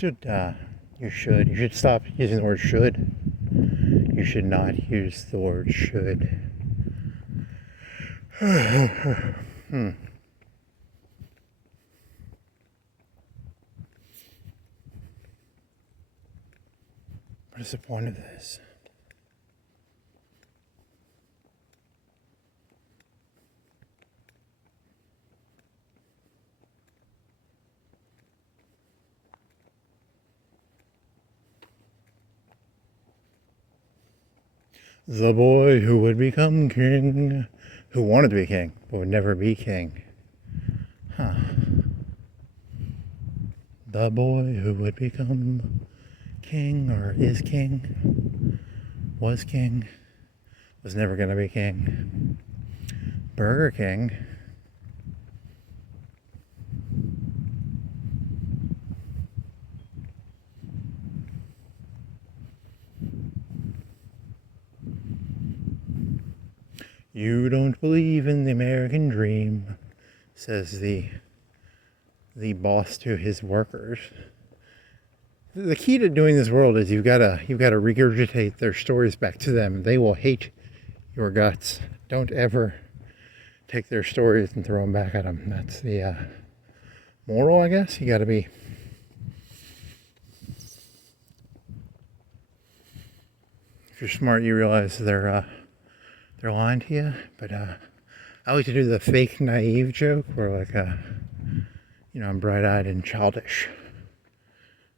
You should stop using the word should. You should not use the word should. What is the point of this? The boy who would become king, who wanted to be king, but would never be king. The boy who would become king, or is king, was never going to be king. Burger King. You don't believe in the American dream, says the boss to his workers. The key to doing this world is you've got to regurgitate their stories back to them. They will hate your guts. Don't ever take their stories and throw them back at them. That's the moral, I guess. You got to be. If you're smart, you realize they're lying to you. But I like to do the fake naive joke where, like, I'm bright-eyed and childish,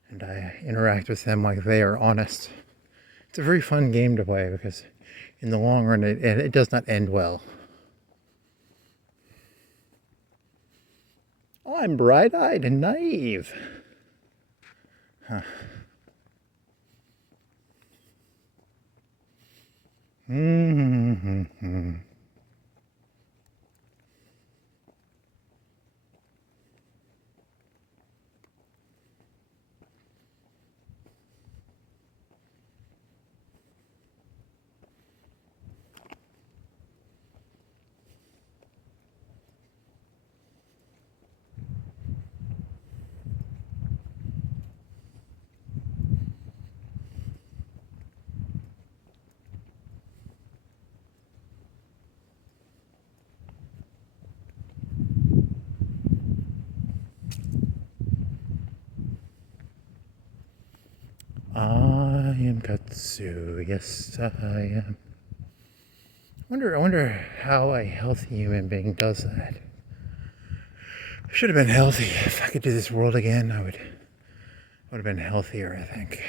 and I interact with them like they are honest. It's a very fun game to play because in the long run it does not end well. Oh, I'm bright-eyed and naive. I am Katsu, yes I am. I wonder how a healthy human being does that. I should have been healthy. If I could do this world again, I would have been healthier, I think.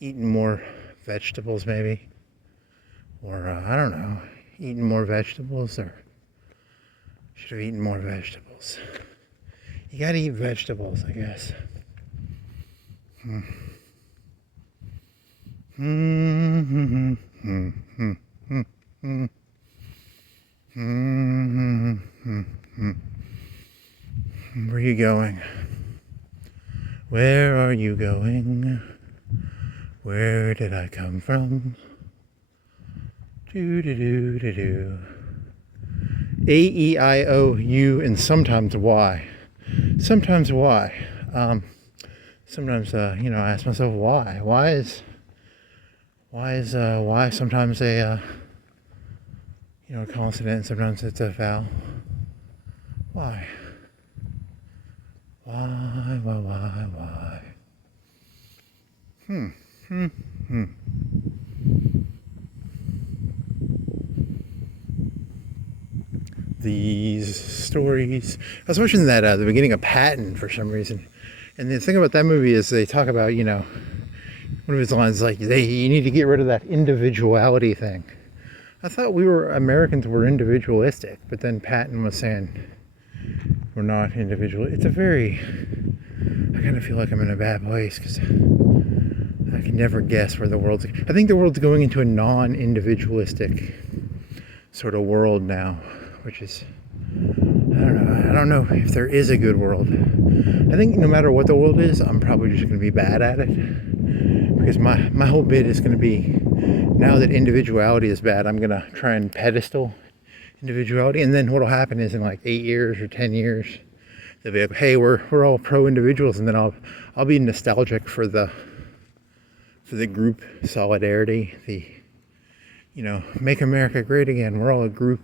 Eating more vegetables maybe. Or, I don't know, eating more vegetables, or should have eaten more vegetables. You gotta eat vegetables, I guess. Where are you going? Where are you going? Where did I come from? Do. A-E-I-O-U and sometimes Y. Sometimes Y. Sometimes, I ask myself why. Why is why sometimes a consonant, sometimes it's a vowel. Why? Why? These stories. I was watching that at the beginning of Patton for some reason. And the thing about that movie is they talk about, one of his lines is like, you need to get rid of that individuality thing. I thought Americans were individualistic, but then Patton was saying we're not individual. I kind of feel like I'm in a bad place because I can never guess where the world's. I think the world's going into a non-individualistic sort of world now, which is, I don't know if there is a good world. I think no matter what the world is, I'm probably just going to be bad at it. Because my whole bit is going to be, now that individuality is bad, I'm going to try and pedestal individuality. And then what'll happen is in like 8 years or 10 years, they'll be like, hey, we're all pro individuals, and then I'll be nostalgic for the group solidarity, the, make America great again. We're all a group.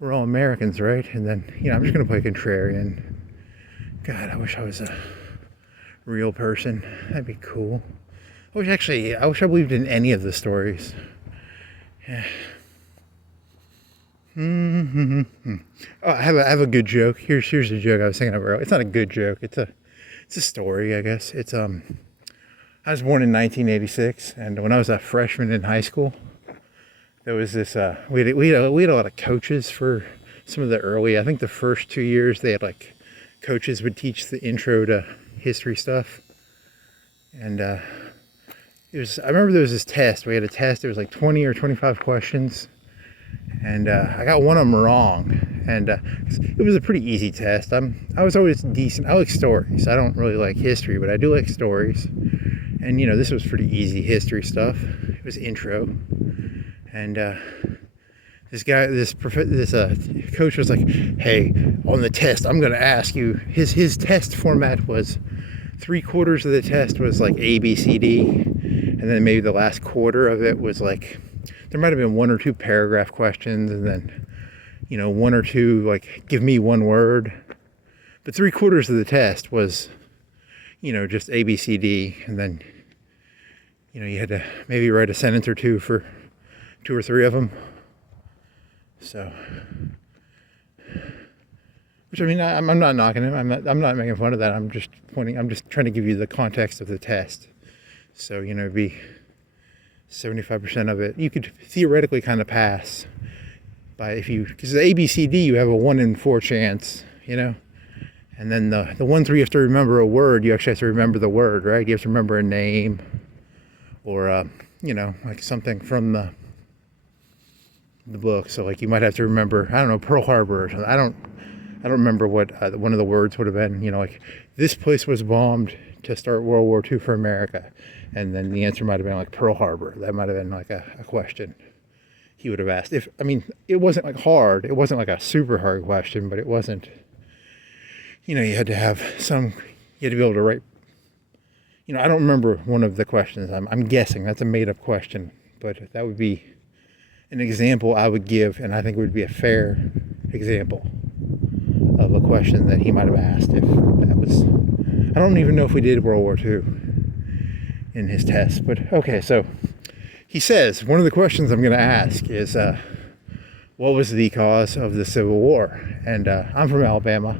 We're all Americans, right? And then, I'm just going to play contrarian. God, I wish I was a real person. That'd be cool. I wish I believed in any of the stories. Yeah. Oh, I have a good joke. Here's a joke I was thinking of earlier. It's not a good joke. It's a story, I guess. It's I was born in 1986, and when I was a freshman in high school, there was this we had a lot of coaches for some of the early. I think the first 2 years they had like coaches would teach the intro to history stuff, and I remember there was this test. We had a test. There was like 20 or 25 questions. And I got one of them wrong, and it was a pretty easy test. I was always decent. I like stories. I don't really like history, but I do like stories. And this was pretty easy history stuff. It was intro, and this coach was like, "Hey, on the test, I'm going to ask you." His test format was 3/4 of the test was like A, B, C, D, and then maybe the last quarter of it was like. There might have been 1 or 2 paragraph questions, and then, 1 or 2, like, give me one word. But 3/4 of the test was, just A, B, C, D, and then, you had to maybe write a sentence or two for 2 or 3 of them. So, which, I mean, I'm not knocking him. I'm not making fun of that. I'm just trying to give you the context of the test. So, it'd be 75% of it you could theoretically kind of pass by because the ABCD you have a 1 in 4 chance, and then the ones where you have to remember a word, you actually have to remember the word, right? You have to remember a name or like something from the book. So like you might have to remember, I don't know, Pearl Harbor or something. I don't remember what one of the words would have been. Like this place was bombed to start World War II for America. And then the answer might have been like Pearl Harbor. That might have been like a question he would have asked. It wasn't like hard. It wasn't like a super hard question, but it wasn't, you had to have you had to be able to write, I don't remember one of the questions. I'm guessing that's a made up question, but that would be an example I would give, and I think it would be a fair example of a question that he might have asked if that was, I don't even know if we did World War II in his test, but okay, so he says, one of the questions I'm going to ask is, what was the cause of the Civil War? And I'm from Alabama.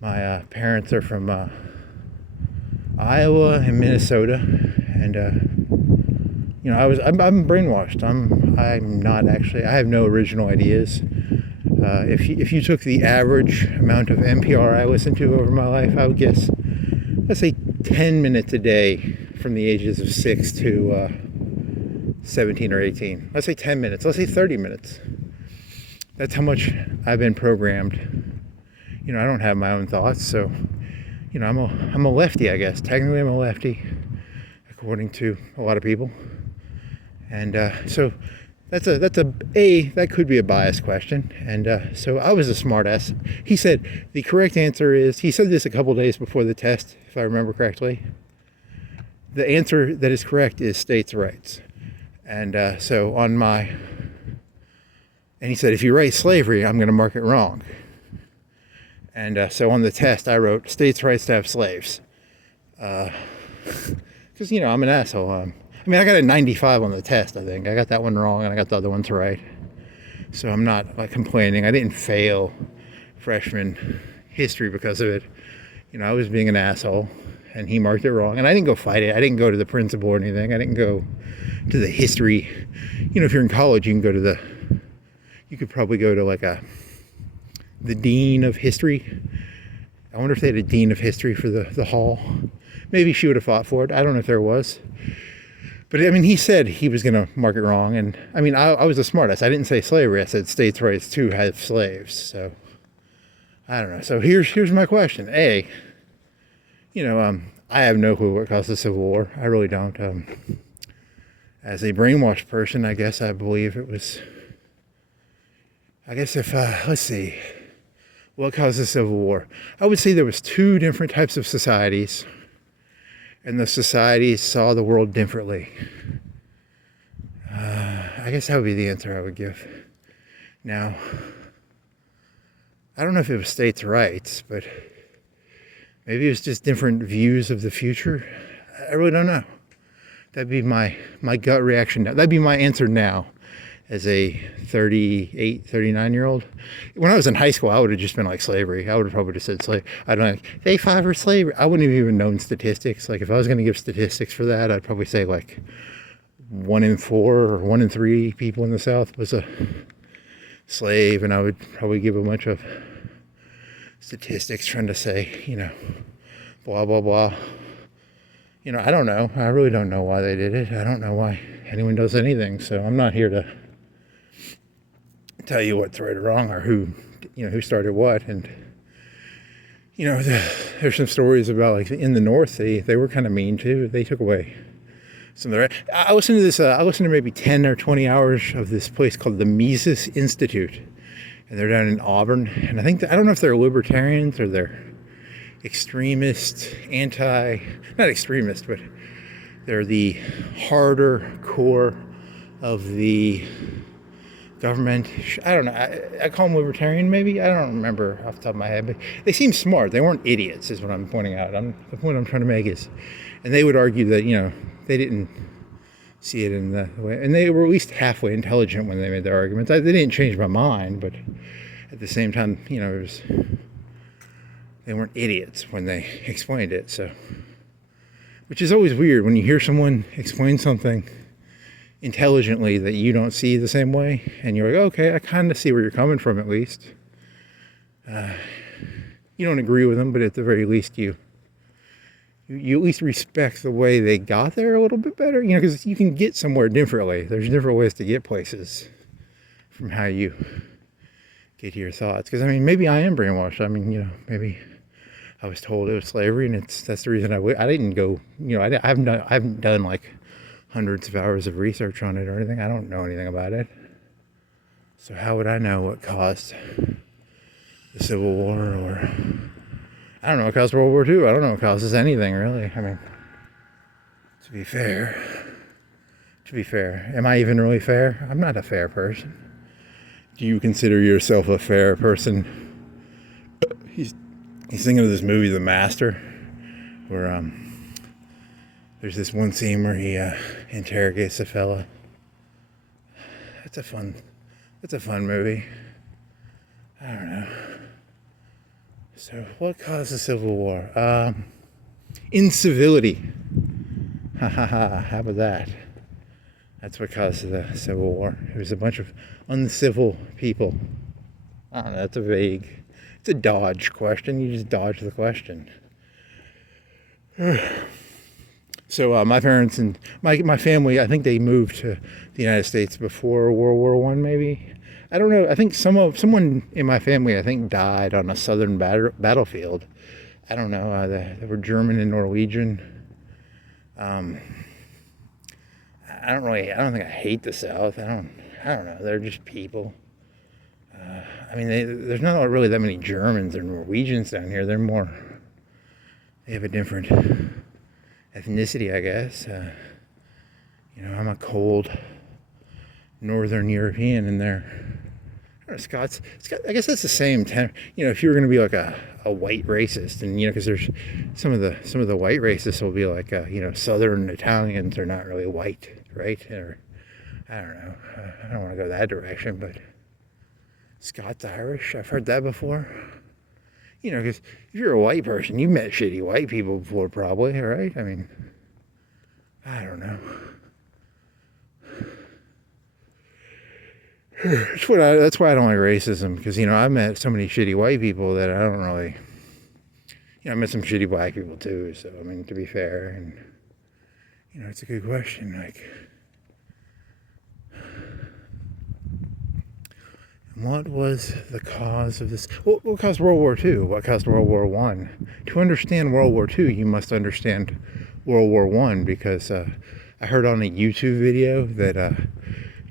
My parents are from Iowa and Minnesota, and I'm brainwashed. I'm not actually. I have no original ideas. If you took the average amount of NPR I listened to over my life, I would guess, let's say 10 minutes a day from the ages of 6 to 17 or 18. Let's say 10 minutes. Let's say 30 minutes. That's how much I've been programmed. I don't have my own thoughts, so I'm a lefty, I guess. Technically, I'm a lefty, according to a lot of people. And so that could be a biased question. And so I was a smartass. He said the correct answer is, he said this a couple days before the test, if I remember correctly. The answer that is correct is states' rights. And so and he said, if you write slavery, I'm going to mark it wrong. And so on the test, I wrote states' rights to have slaves. Because, I'm an asshole. I got a 95 on the test, I think. I got that one wrong, and I got the other ones right. So I'm not, complaining. I didn't fail freshman history because of it. I was being an asshole, and he marked it wrong. And I didn't go fight it. I didn't go to the principal or anything. I didn't go to the history. If you're in college, you could probably go to, the dean of history. I wonder if they had a dean of history for the hall. Maybe she would have fought for it. I don't know if there was. But, he said he was going to mark it wrong. And, I was a smartass. I didn't say slavery. I said states' rights to have slaves. So, I don't know. So, here's my question. A, I have no clue what caused the Civil War. I really don't. As a brainwashed person, I guess I believe it was... let's see. What caused the Civil War? I would say there was two different types of societies, and the societies saw the world differently. I guess that would be the answer I would give. Now, I don't know if it was states' rights, but maybe it was just different views of the future. I really don't know. That'd be my gut reaction now. That'd be my answer now as a 38, 39-year-old. When I was in high school, I would have just been like slavery. I would have probably just said slavery. I don't know. They fought for slavery. I wouldn't have even known statistics. Like if I was going to give statistics for that, I'd probably say like 1 in 4 or 1 in 3 people in the South was a slave. And I would probably give a bunch of statistics trying to say, blah, blah, blah. I don't know. I really don't know why they did it. I don't know why anyone does anything. So I'm not here to tell you what's right or wrong or who started what. And, there's some stories about like in the North, they were kind of mean too. They took away some of the, I listened to this, I listened to maybe 10 or 20 hours of this place called the Mises Institute. And they're down in Auburn. And I don't know if they're libertarians or they're extremist, not extremist, but they're the harder core of the government. I don't know. I call them libertarian, maybe. I don't remember off the top of my head, but they seem smart. They weren't idiots, is what I'm pointing out. The point I'm trying to make is, and they would argue that, they didn't see it in the way, and they were at least halfway intelligent when they made their arguments. They didn't change my mind, but at the same time, they weren't idiots when they explained it. So, which is always weird when you hear someone explain something intelligently that you don't see the same way, and you're like, okay, I kind of see where you're coming from at least. You don't agree with them, but at the very least you at least respect the way they got there a little bit better, because you can get somewhere differently. There's different ways to get places from how you get to your thoughts. Because maybe I am brainwashed. Maybe I was told it was slavery, and that's the reason I didn't go. I haven't done like hundreds of hours of research on it or anything. I don't know anything about it. So how would I know what caused the Civil War, or I don't know what caused World War II. I don't know what causes anything really. To be fair, am I even really fair? I'm not a fair person. Do you consider yourself a fair person? He's thinking of this movie, The Master, where there's this one scene where he interrogates a fella. It's a fun movie. I don't know. So what caused the Civil War? Incivility. How about that? That's what caused the Civil War. It was a bunch of uncivil people. I don't know, it's a dodge question. You just dodge the question. So my parents and my family, I think they moved to the United States before World War I, maybe. I don't know. I think someone in my family, I think, died on a southern battlefield. I don't know. They were German and Norwegian. I don't think I hate the South. I don't know. They're just people. There's not really that many Germans or Norwegians down here. They have a different ethnicity, I guess. I'm a cold Northern European, and they're Scots. I guess that's the same time. If you were going to be like a white racist, and because there's some of the white racists will be like Southern Italians are not really white, right? Or I don't know. I don't want to go that direction, but Scots Irish, I've heard that before. Because if you're a white person, you've met shitty white people before, probably, right? I don't know. That's why I don't like racism, because I've met so many shitty white people that I don't really. I met some shitty black people too. So to be fair, and it's a good question. Like, what was the cause of this? What caused World War II? What caused World War I? To understand World War II, you must understand World War I, because I heard on a YouTube video that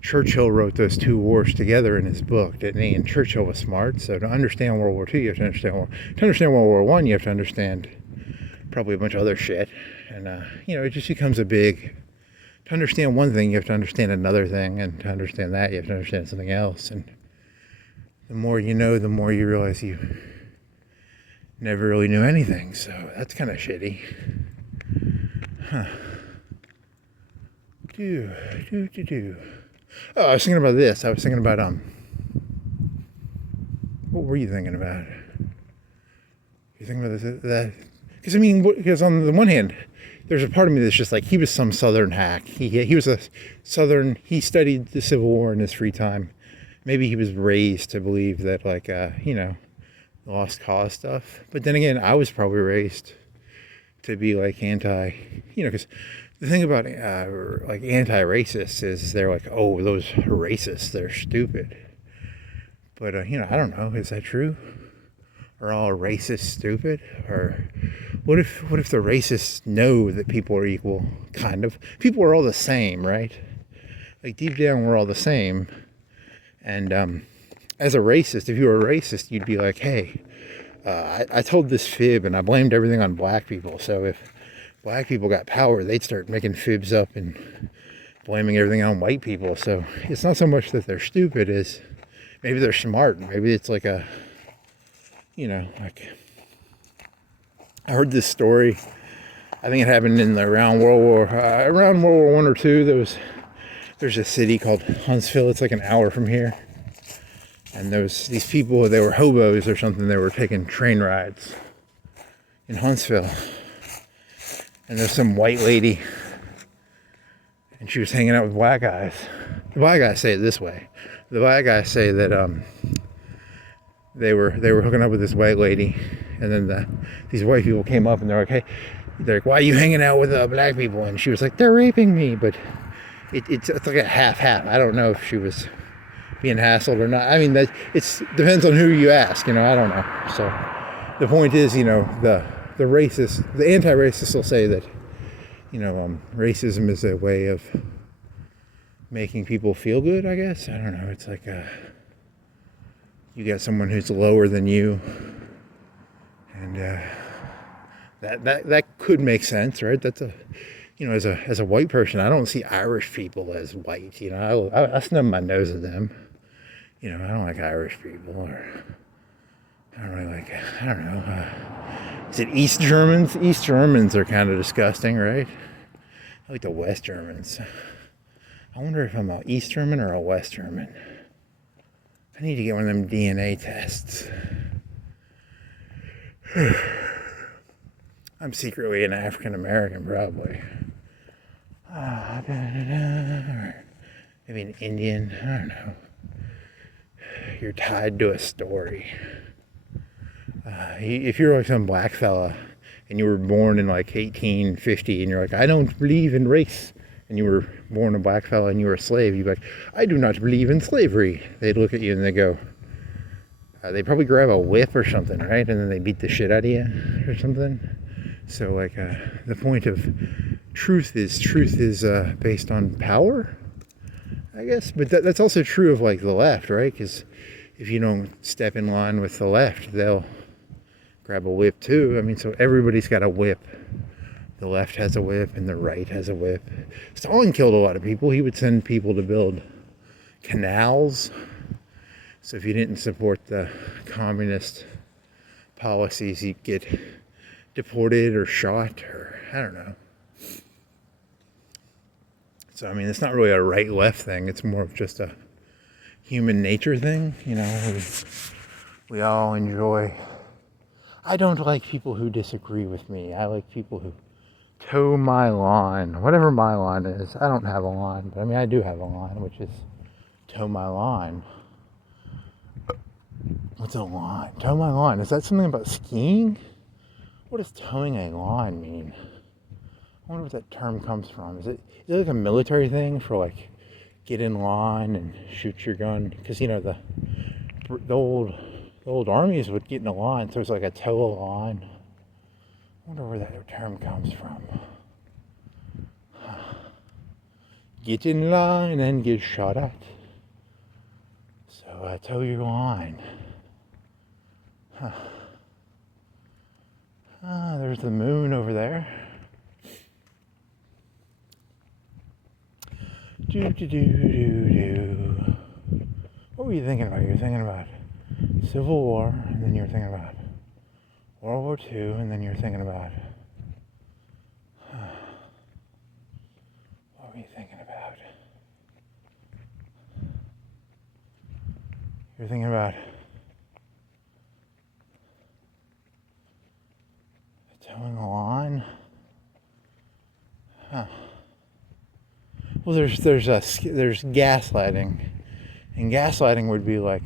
Churchill wrote those two wars together in his book, didn't he? And Churchill was smart. So to understand World War II, you have to understand World War One. You have to understand probably a bunch of other shit. And it just becomes a big. To understand one thing, you have to understand another thing, and to understand that, you have to understand something else. And the more you know, the more you realize you never really knew anything. So that's kind of shitty. Huh. Oh, I was thinking about this. I was thinking about what were you thinking about? You thinking about this? That? Because on the one hand, there's a part of me that's just like, he was some Southern hack. He was a Southern. He studied the Civil War in his free time. Maybe he was raised to believe that, like, lost cause stuff. But then again, I was probably raised to be like because the thing about like anti-racists is they're like, oh, those racists, they're stupid. But I don't know, is that true? Are all racists stupid? Or what if the racists know that people are equal? Kind of. People are all the same, right? Like deep down, we're all the same. And as a racist, if you were a racist, you'd be like, hey, I told this fib and I blamed everything on black people. So if black people got power, they'd start making fibs up and blaming everything on white people. So it's not so much that they're stupid as maybe they're smart. Maybe it's like like I heard this story. I think it happened around World War I or II. There's a city called Huntsville. It's like an hour from here. And these people, they were hobos or something. They were taking train rides in Huntsville. And there's some white lady, and she was hanging out with black guys. The black guys say it this way. The black guys say that they were hooking up with this white lady, and then these white people came up and they're like, why are you hanging out with black people? And she was like, they're raping me. But it's like a half. I don't know if she was being hassled or not. I mean, depends on who you ask. I don't know. So the point is, the racists, the anti-racists will say that, racism is a way of making people feel good, I guess. I don't know. It's like you got someone who's lower than you, and that could make sense, right? That's as a white person, I don't see Irish people as white. I snub my nose at them. I don't like Irish people, or I don't really like. I don't know. Is it East Germans? East Germans are kind of disgusting, right? I like the West Germans. I wonder if I'm an East German or a West German. I need to get one of them DNA tests. I'm secretly an African American, probably. Maybe an Indian. I don't know. You're tied to a story. If you're like some black fella and you were born in like 1850 and you're like, I don't believe in race, and you were born a black fella and you were a slave, you'd be like, I do not believe in slavery. They'd look at you and they go, they probably grab a whip or something, right? And then they beat the shit out of you or something. So like the point of truth is based on power, I guess. But that's also true of like the left, right? Because if you don't step in line with the left, they'll grab a whip too. I mean, so everybody's got a whip. The left has a whip and the right has a whip. Stalin killed a lot of people. He would send people to build canals. So if you didn't support the communist policies, you'd get deported or shot, or I don't know. So I mean, it's not really a right-left thing. It's more of just a human nature thing. We all enjoy. I don't like people who disagree with me. I like people who toe my line, whatever my line is. I don't have a line, but I mean, I do have a line, which is toe my line. What's a line? Toe my line. Is that something about skiing? What does towing a line mean? I wonder what that term comes from. Is it like a military thing for like get in line and shoot your gun? Because the old armies would get in a line, so it's like a tow a line. I wonder where that term comes from. get in line and get shot at. So toe your line. Huh. Ah, there's the moon over there. Do. What were you thinking about? You were thinking about Civil War, and then you were thinking about World War II, and then you were thinking about... What were you thinking about? You were thinking about towing the line? Huh. Well, there's gaslighting, and gaslighting would be like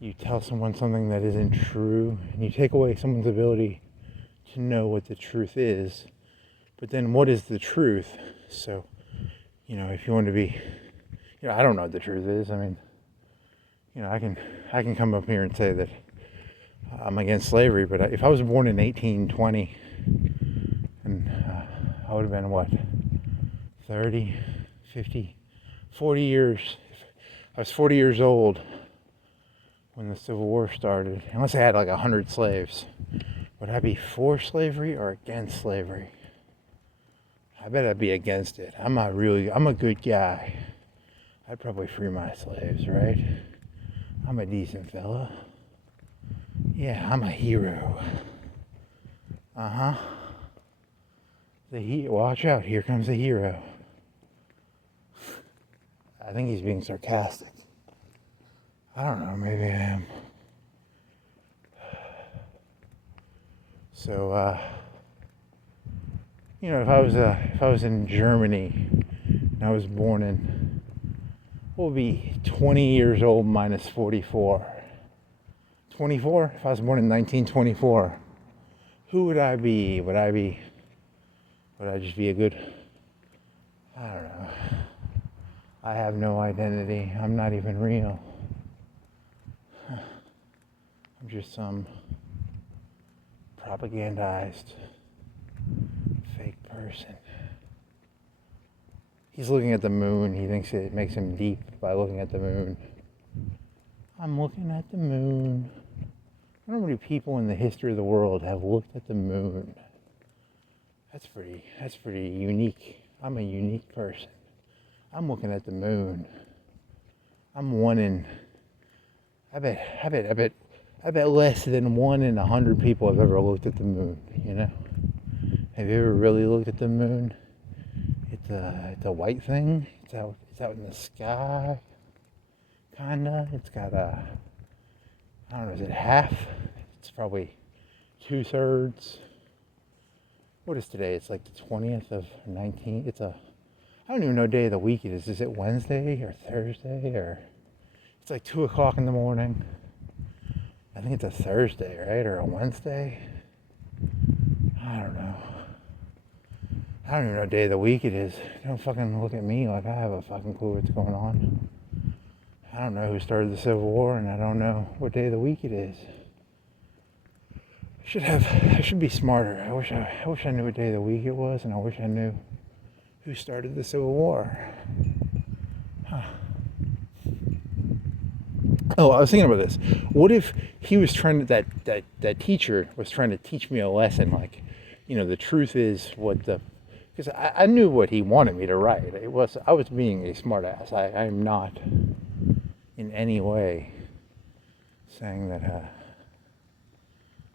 you tell someone something that isn't true, and you take away someone's ability to know what the truth is. But then, what is the truth? So, if you want to be, I don't know what the truth is. I mean, I can come up here and say that I'm against slavery, but if I was born in 1820, and I would have been what? 30, 50, 40 years. I was 40 years old when the Civil War started. Unless I had like 100 slaves. Would I be for slavery or against slavery? I bet I'd be against it. I'm a good guy. I'd probably free my slaves, right? I'm a decent fella. Yeah, I'm a hero. Uh-huh. Watch out, here comes the hero. I think he's being sarcastic. I don't know, maybe I am. So, if I was in Germany and I was born in, what would be 20 years old minus 44? 24? If I was born in 1924, who would I be? Would I just be a good, I don't know. I have no identity. I'm not even real. I'm just some propagandized fake person. He's looking at the moon. He thinks it makes him deep by looking at the moon. I'm looking at the moon. I wonder how many people in the history of the world have looked at the moon. That's pretty unique. I'm a unique person. I'm looking at the moon. I'm one in, I bet less than 1 in 100 people have ever looked at the moon, Have you ever really looked at the moon? It's a white thing. It's out in the sky. Kinda. It's got I don't know, is it half? It's probably 2/3. What is today? It's like the 20th of 19. I don't even know what day of the week it is. Is it Wednesday or Thursday or? It's like 2 o'clock in the morning. I think it's a Thursday, right? Or a Wednesday? I don't know. I don't even know what day of the week it is. Don't fucking look at me like I have a fucking clue what's going on. I don't know who started the Civil War, and I don't know what day of the week it is. I should be smarter. I wish I knew what day of the week it was, and I wish I knew who started the Civil War. Huh. Oh, I was thinking about this. What if he was trying to, that teacher was trying to teach me a lesson, like, the truth is because I knew what he wanted me to write. I was being a smartass. I'm not in any way saying that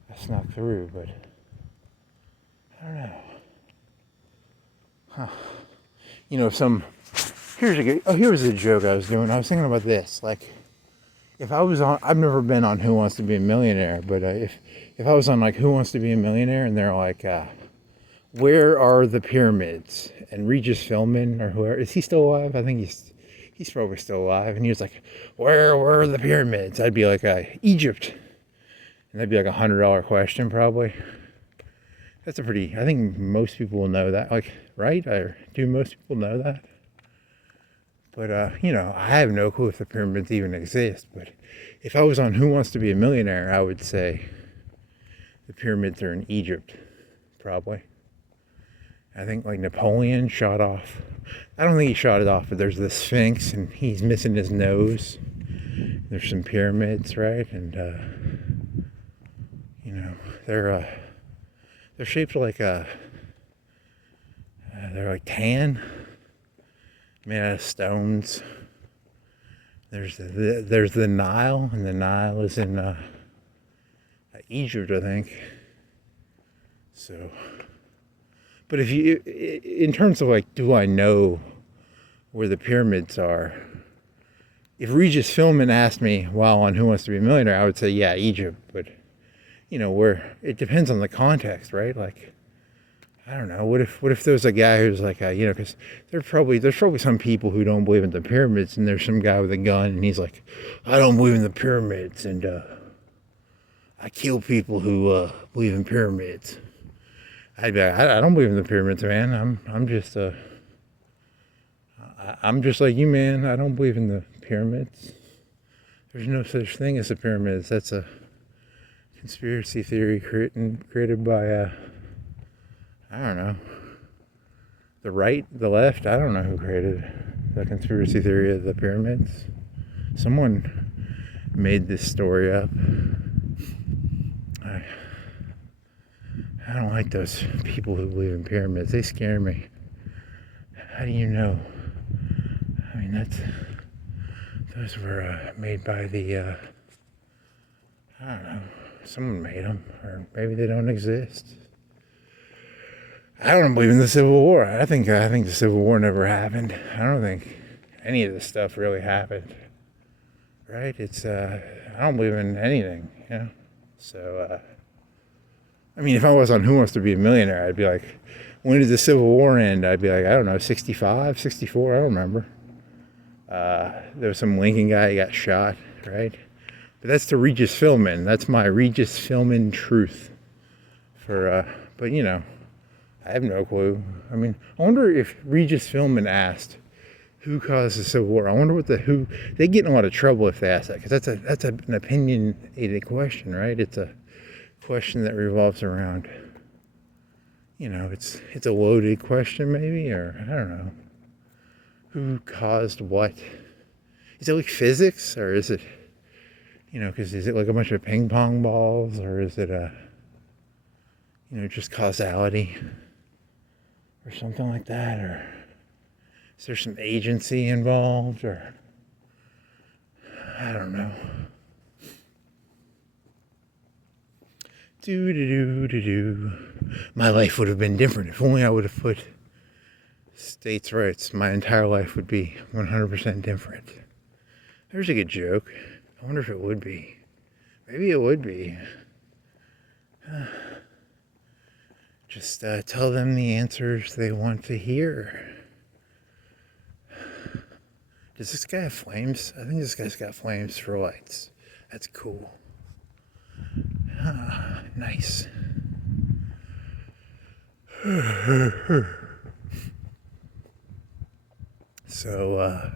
I snuck through, but I don't know. Huh. Here was a joke I was doing. I was thinking about this, like, if I was on, I've never been on Who Wants to Be a Millionaire, but if I was on like Who Wants to Be a Millionaire, and they're like, where are the pyramids? And Regis Philbin, or whoever, is he still alive? I think he's probably still alive. And he was like, where were the pyramids? I'd be like, Egypt. And that'd be like $100 question, probably. I think most people will know that, like, right? Or do most people know that? But, I have no clue if the pyramids even exist. But if I was on Who Wants to Be a Millionaire, I would say the pyramids are in Egypt, probably. I think like Napoleon shot off. I don't think he shot it off, but there's the Sphinx, and he's missing his nose. There's some pyramids, right? And they're shaped like they're like tan, made out of stones. There's the Nile, and the Nile is in Egypt, I think. So, but if you, in terms of like, do I know where the pyramids are? If Regis Philbin asked me while on Who Wants to Be a Millionaire, I would say, yeah, Egypt. But, where it depends on the context, right? Like, I don't know. What if there's a guy who's like, because there's probably some people who don't believe in the pyramids, and there's some guy with a gun, and he's like, I don't believe in the pyramids, and I kill people who believe in pyramids. I'd be like, I don't believe in the pyramids, man. I'm just like you, man. I don't believe in the pyramids. There's no such thing as the pyramids. That's a conspiracy theory created by I don't know, the right, the left. I don't know who created the conspiracy theory of the pyramids. Someone made this story up. I don't like those people who believe in pyramids. They scare me. How do you know? I mean, those were made by the, I don't know, someone made them, or maybe they don't exist. I don't believe in the Civil War. I think the Civil War never happened. I don't think any of this stuff really happened. Right? I don't believe in anything, So, I mean, if I was on Who Wants to Be a Millionaire, I'd be like, when did the Civil War end? I'd be like, I don't know, 65, 64, I don't remember. There was some Lincoln guy who got shot, right? But that's the Regis Philbin. That's my Regis Philbin truth. But I have no clue. I mean, I wonder if Regis Philbin asked who caused the Civil War. I wonder who they get in a lot of trouble if they ask that, because that's an opinionated question, right? It's a question that revolves around, it's a loaded question maybe, or I don't know. Who caused what? Is it like physics, or is it, because is it like a bunch of ping pong balls, or is it just causality or something like that, or is there some agency involved, or I don't know. My life would have been different if only I would have put states' rights. My entire life would be 100% different. There's a good joke. I wonder if it would be. Maybe it would be. Just tell them the answers they want to hear. Does this guy have flames? I think this guy's got flames for lights. That's cool. Nice. So,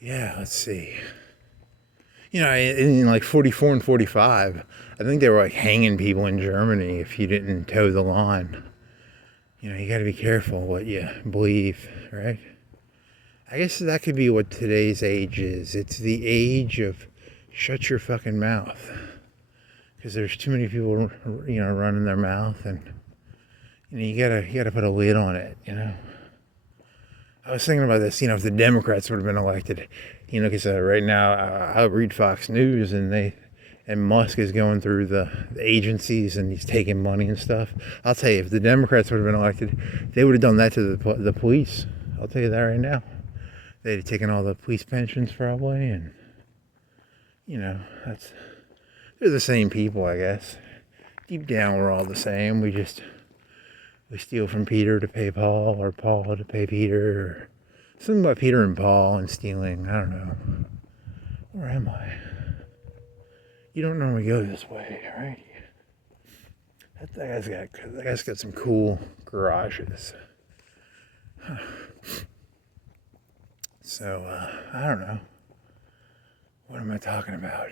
yeah, let's see. In like 44 and 45, I think they were like hanging people in Germany if you didn't toe the line. You got to be careful what you believe, right? I guess that could be what today's age is. It's the age of shut your fucking mouth. Because there's too many people, running their mouth, and you gotta put a lid on it. I was thinking about this. If the Democrats would have been elected, because right now I read Fox News, and Musk is going through the agencies, and he's taking money and stuff. I'll tell you, if the Democrats would have been elected, they would have done that to the police. I'll tell you that right now. They'd have taken all the police pensions probably, and they're the same people, I guess. Deep down, we're all the same. We steal from Peter to pay Paul, or Paul to pay Peter, or something about Peter and Paul and stealing. I don't know. Where am I? You don't normally go this way, right? That guy's got some cool garages. Huh. So, I don't know. What am I talking about?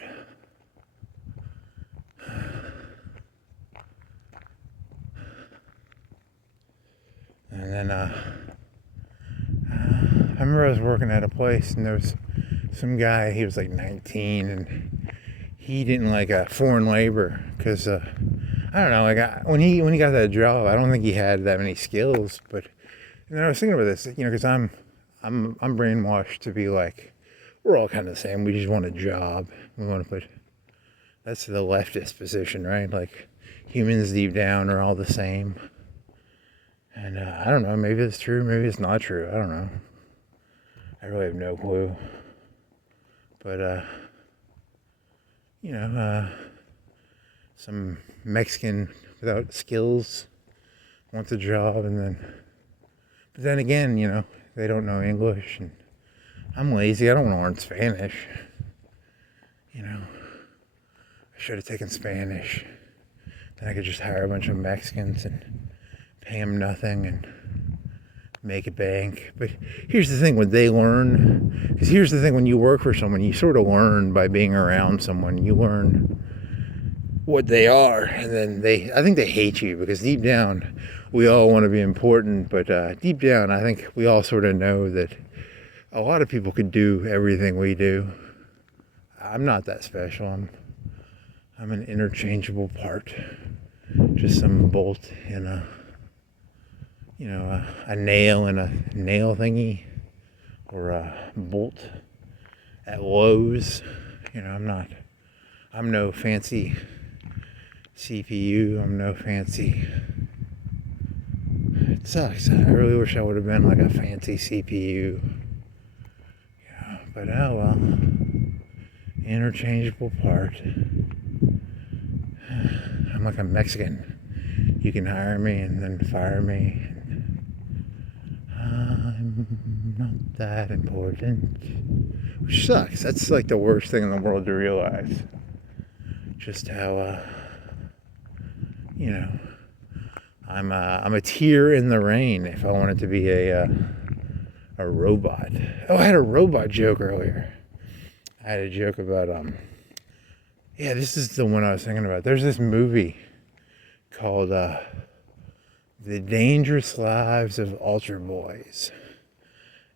And then I remember I was working at a place, and there was some guy, he was like 19, and he didn't like foreign labor because I don't know, like when he got that job, I don't think he had that many skills. But and then I was thinking about this, because I'm brainwashed to be like, we're all kind of the same. We just want a job. We want to put, that's the leftist position, right? Like humans deep down are all the same. And I don't know, maybe it's true, maybe it's not true. I don't know. I really have no clue. But, some Mexican without skills wants a job, but then again, they don't know English, and I'm lazy. I don't want to learn Spanish. I should have taken Spanish. Then I could just hire a bunch of Mexicans and pay them nothing and make a bank. But here's the thing, when they learn, because here's the thing, when you work for someone, you sort of learn by being around someone. You learn what they are, and then I think they hate you, because deep down we all want to be important, but deep down I think we all sort of know that a lot of people could do everything we do. I'm not that special. I'm an interchangeable part, just some bolt in a nail in a nail thingy, or a bolt at Lowe's. I'm no fancy CPU. I'm no fancy. It sucks. I really wish I would have been like a fancy CPU. But oh well. Interchangeable part. I'm like a Mexican. You can hire me and then fire me. I'm not that important. Which sucks. That's like the worst thing in the world to realize. Just how, I'm a tear in the rain if I wanted to be a robot. Oh, I had a robot joke earlier. I had a joke about, this is the one I was thinking about. There's this movie called, The Dangerous Lives of Altar Boys.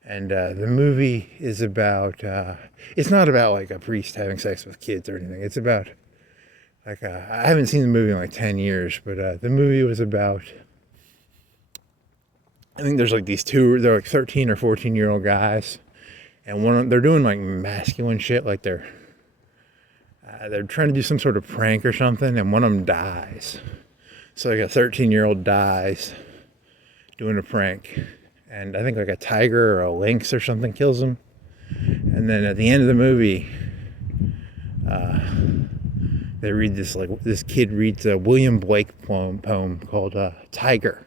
And the movie is about, it's not about like a priest having sex with kids or anything. It's about, like, I haven't seen the movie in like 10 years, but the movie was about, I think there's like they're like 13 or 14-year-old guys. And they're doing like masculine shit, like they're trying to do some sort of prank or something, and one of them dies. So like a 13-year-old dies doing a prank, and I think like a tiger or a lynx or something kills him. And then at the end of the movie, they read this kid reads a William Blake poem called Tiger.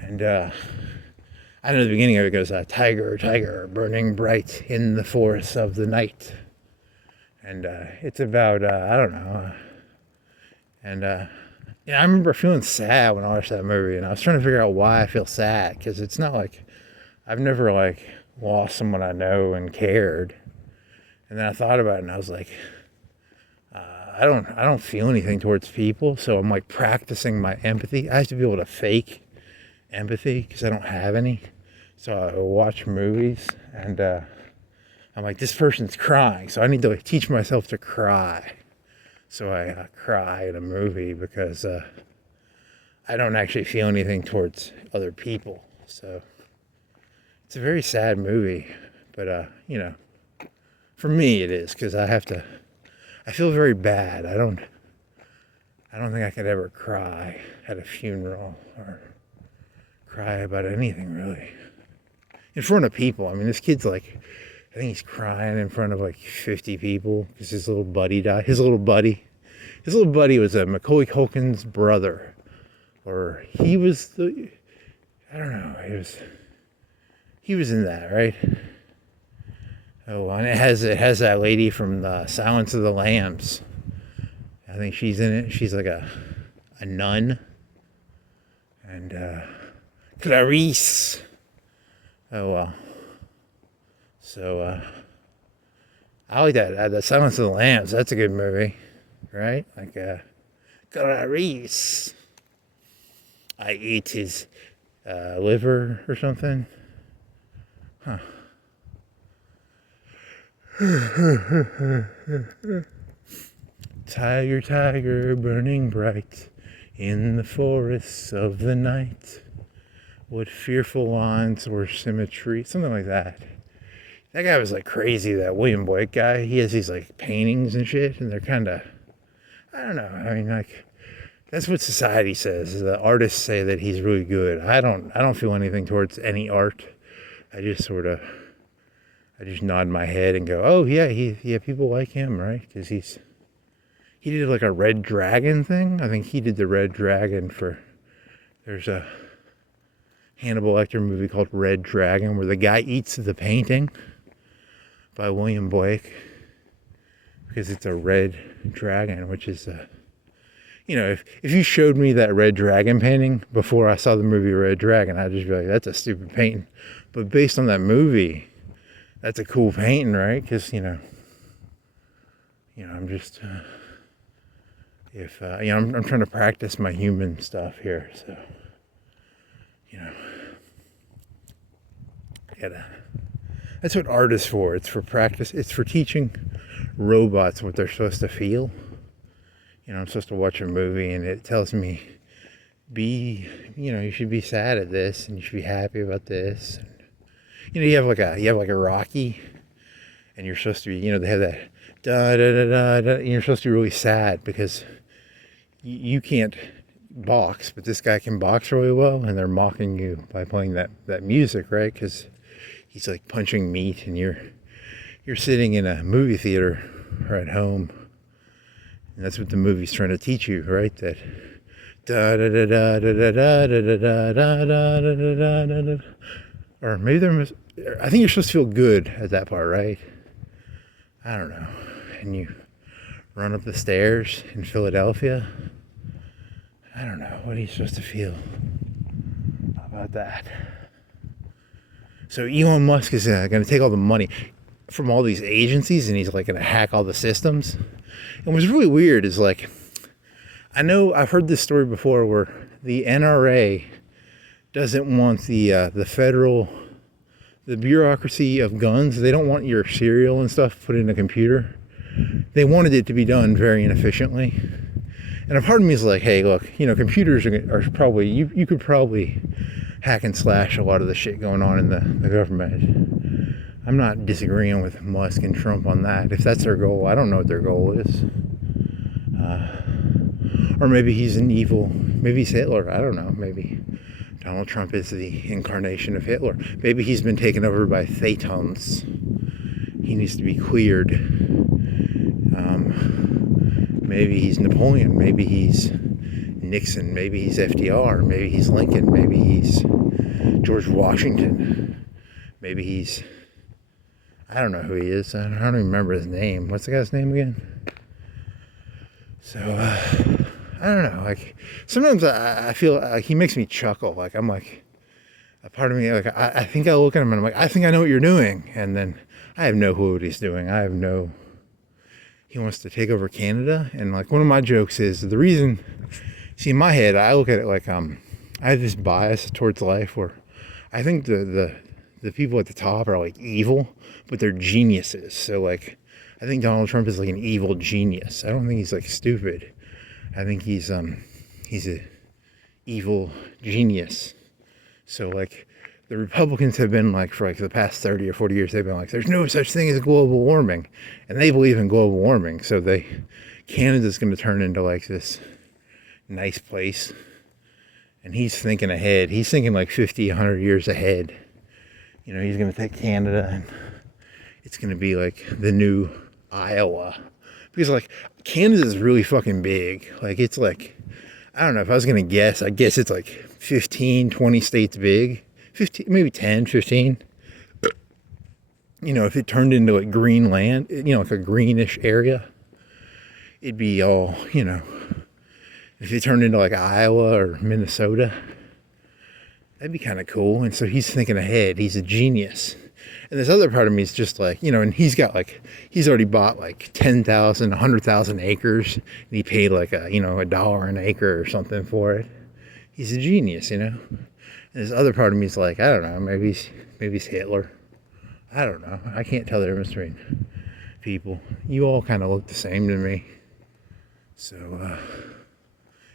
And I know the beginning of it goes, tiger, tiger, burning bright in the forests of the night. And it's about, I don't know. And I remember feeling sad when I watched that movie, and I was trying to figure out why I feel sad, because it's not like, I've never like lost someone I know and cared. And then I thought about it, and I was like, I don't feel anything towards people, so I'm like practicing my empathy. I have to be able to fake empathy because I don't have any. So I watch movies, and I'm like, this person's crying, so I need to like teach myself to cry. So I cry in a movie because I don't actually feel anything towards other people. So it's a very sad movie, but for me it is, because I feel very bad. I don't think I could ever cry at a funeral or cry about anything really. In front of people. I mean, this kid's like, I think he's crying in front of like 50 people because his little buddy died. His little buddy was Macaulay Culkin's brother. Or he was I don't know, he was in that, right? Oh, and it has that lady from the Silence of the Lambs. I think she's in it. She's like a nun. And Clarice. Oh well. So I like that. The Silence of the Lambs. That's a good movie, right? Like Clarice. I ate his liver or something. Huh. Tiger, tiger, burning bright in the forests of the night. What fearful lines or symmetry, something like that. That guy was like crazy, that William Blake guy. He has these like paintings and shit, and they're kind of, I don't know. I mean, like, that's what society says. The artists say that he's really good. I don't feel anything towards any art. I just nod my head and go, oh yeah, people like him, right? Because he did like a Red Dragon thing. I think he did the Red Dragon there's a Hannibal Lecter movie called Red Dragon where the guy eats the painting by William Blake because it's a red dragon, which is if you showed me that Red Dragon painting before I saw the movie Red Dragon, I'd just be like, that's a stupid painting. But based on that movie, that's a cool painting, right? Because I'm just I'm trying to practice my human stuff here, so that's what art is for. It's for practice. It's for teaching robots what they're supposed to feel. I'm supposed to watch a movie and it tells me, you should be sad at this and you should be happy about this. And, you have like a Rocky, and you're supposed to be, they have that da da da da da. And you're supposed to be really sad because you can't box, but this guy can box really well, and they're mocking you by playing that music, right? Because he's like punching meat, and you're sitting in a movie theater or at home, and that's what the movie's trying to teach you, right? That da da da da da da da da da da da da da. Or maybe I think you're supposed to feel good at that part, right? I don't know. And you run up the stairs in Philadelphia. I don't know. What are you supposed to feel about that? So Elon Musk is going to take all the money from all these agencies, and he's like going to hack all the systems. And what's really weird is, like, I've heard this story before where the NRA doesn't want the bureaucracy of guns. They don't want your serial and stuff put in a computer. They wanted it to be done very inefficiently. And a part of me is like, hey, look, computers are probably, you could probably hack and slash a lot of the shit going on in the government. I'm not disagreeing with Musk and Trump on that. If that's their goal, I don't know what their goal is. Or maybe he's maybe he's Hitler. I don't know. Maybe Donald Trump is the incarnation of Hitler. Maybe he's been taken over by Thetans. He needs to be cleared. Maybe he's Napoleon. Maybe he's Nixon. Maybe he's FDR. Maybe he's Lincoln. Maybe he's George Washington. Maybe he's... I don't know who he is. I don't even remember his name. What's the guy's name again? So, I don't know. Like, sometimes I feel like he makes me chuckle. Like, I'm like, a part of me, like, I think I look at him and I'm like, I think I know what you're doing. And then I have no clue what he's doing. He wants to take over Canada. And, like, one of my jokes is the reason, see, in my head, I look at it like, I have this bias towards life where I think the people at the top are, like, evil, but they're geniuses. So, like, I think Donald Trump is like an evil genius. I don't think he's, like, stupid. I think he's a evil genius. So, like, the Republicans have been like, for like the past 30 or 40 years, they've been like, there's no such thing as global warming. And they believe in global warming. So Canada's going to turn into like this nice place. And he's thinking ahead. He's thinking like 50, 100 years ahead. He's going to take Canada and it's going to be like the new Iowa. Because, like, Canada's really fucking big. Like, it's like, I don't know, if I was going to guess, I guess it's like 15, 20 states big. 15, maybe 10, 15. If it turned into like green land, like a greenish area, it'd be all, if it turned into like Iowa or Minnesota, that'd be kind of cool. And so he's thinking ahead. He's a genius. And this other part of me is just like, and he's already bought like 10,000, 100,000 acres. And he paid like $1 an acre or something for it. he's a genius, you know. And this other part of me is like, I don't know, maybe he's Hitler. I don't know. I can't tell the difference between people. You all kind of look the same to me. So,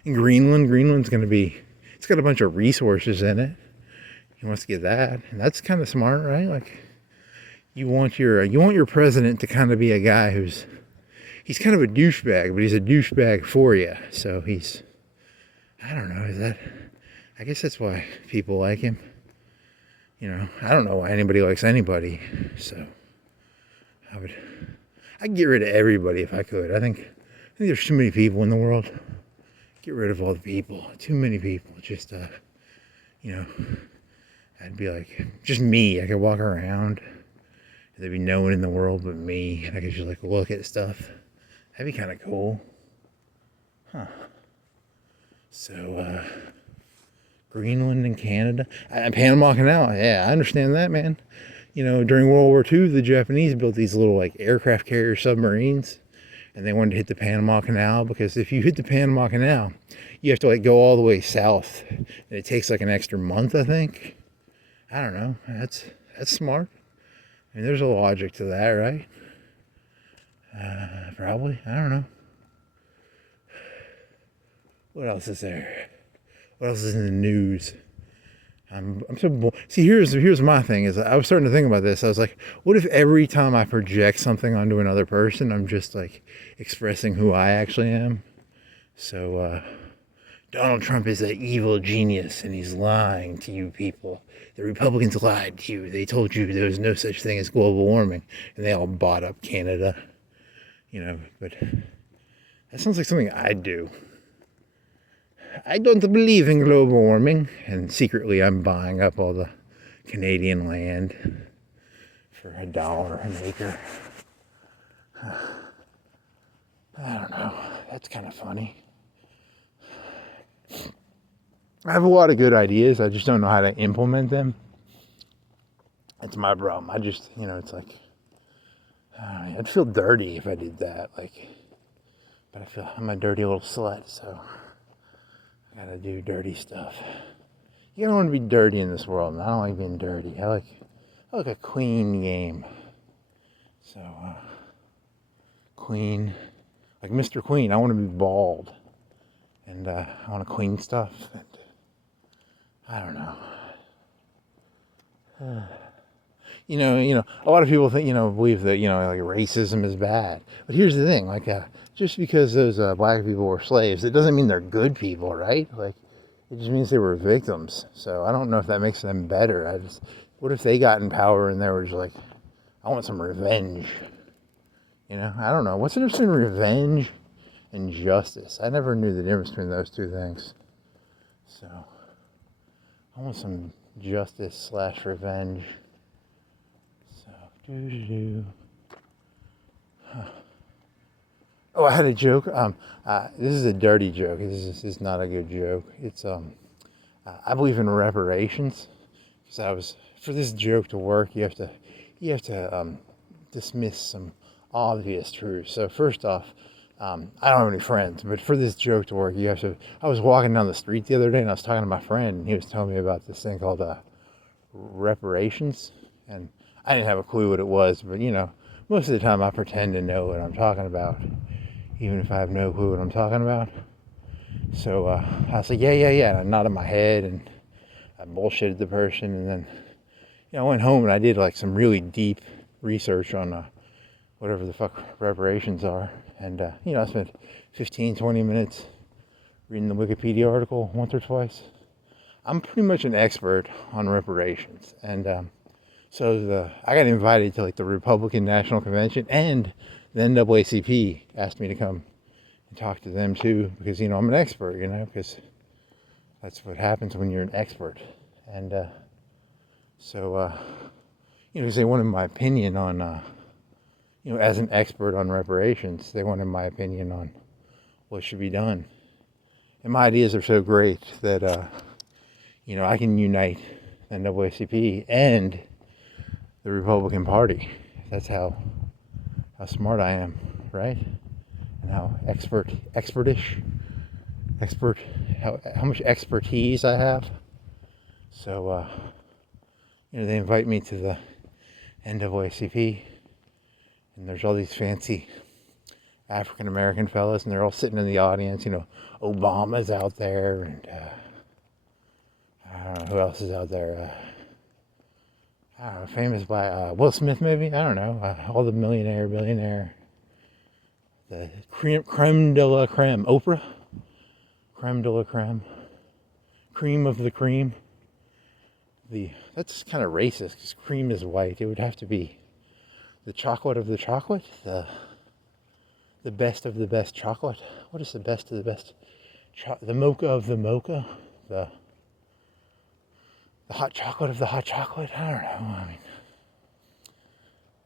in Greenland's going to be, it's got a bunch of resources in it. He wants to get that, and that's kind of smart, right? Like, you want your president to kind of be a guy he's kind of a douchebag, but he's a douchebag for you. So I don't know, I guess that's why people like him. You know, I don't know why anybody likes anybody. So I'd get rid of everybody if I could. I think there's too many people in the world. Get rid of all the people. Too many people. Just, you know, I'd be like, just me. I could walk around. There'd be no one in the world but me. And I could just like look at stuff. That'd be kind of cool. Huh. So, Greenland and Canada. Panama Canal. Yeah, I understand that, man. You know, during World War II, the Japanese built these little like aircraft carrier submarines. And they wanted to hit the Panama Canal because if you hit the Panama Canal, you have to like go all the way south. And it takes like an extra month, I think. I don't know. That's smart. I mean, there's a logic to that, right? Probably. I don't know. What else is there? What else is in the news? I'm so bored. See, here's my thing is I was starting to think about this. I was like, what if every time I project something onto another person, I'm just like expressing who I actually am? So, Donald Trump is an evil genius and he's lying to you people. The Republicans lied to you. They told you there was no such thing as global warming and they all bought up Canada. You know, but that sounds like something I'd do. I don't believe in global warming, and secretly I'm buying up all the Canadian land for $1 an acre. I don't know. That's kind of funny. I have a lot of good ideas. I just don't know how to implement them. That's my problem. I just, you know, it's like, I'd feel dirty if I did that. Like, but I feel I'm a dirty little slut, so I gotta do dirty stuff. You don't want to be dirty in this world, and I don't like being dirty. I like a clean game. So, clean, like Mr. Clean. I want to be bald, and I want to clean stuff. And I don't know. You know, a lot of people think, believe that, like racism is bad. But here's the thing, like, just because those black people were slaves, it doesn't mean they're good people, right? Like, it just means they were victims. So I don't know if that makes them better. What if they got in power and they were just like, I want some revenge? You know, I don't know. What's the difference between revenge and justice? I never knew the difference between those two things. So, I want some justice / revenge. So, Huh. Oh, I had a joke. This is a dirty joke. This is not a good joke. It's I believe in reparations. Because for this joke to work, you have to dismiss some obvious truths. So first off, I don't have any friends, but for this joke to work, I was walking down the street the other day and I was talking to my friend and he was telling me about this thing called reparations. And I didn't have a clue what it was, but most of the time I pretend to know what I'm talking about, even if I have no clue what I'm talking about. So I was like, yeah, and I nodded my head and I bullshitted the person, and then I went home and I did like some really deep research on whatever the fuck reparations are, and I spent 15-20 minutes reading the Wikipedia article once or twice. I'm pretty much an expert on reparations, and so I got invited to like the Republican National Convention, and the NAACP asked me to come and talk to them too, because I'm an expert, because that's what happens when you're an expert. And so because they wanted my opinion on as an expert on reparations, they wanted my opinion on what should be done. And my ideas are so great that I can unite the NAACP and the Republican Party. That's how smart I am, right? And how expertish how much expertise I have. So, they invite me to the NAACP, and there's all these fancy African American fellas, and they're all sitting in the audience. Obama's out there, and I don't know who else is out there. I don't know, famous black Will Smith, maybe. I don't know. All the millionaire, billionaire, the creme de la creme, Oprah, creme de la creme, cream of the cream. That's kind of racist because cream is white. It would have to be the chocolate of the chocolate, the best of the best chocolate. What is the best of the best? The mocha of the mocha, the hot chocolate of the hot chocolate. I don't know. I mean,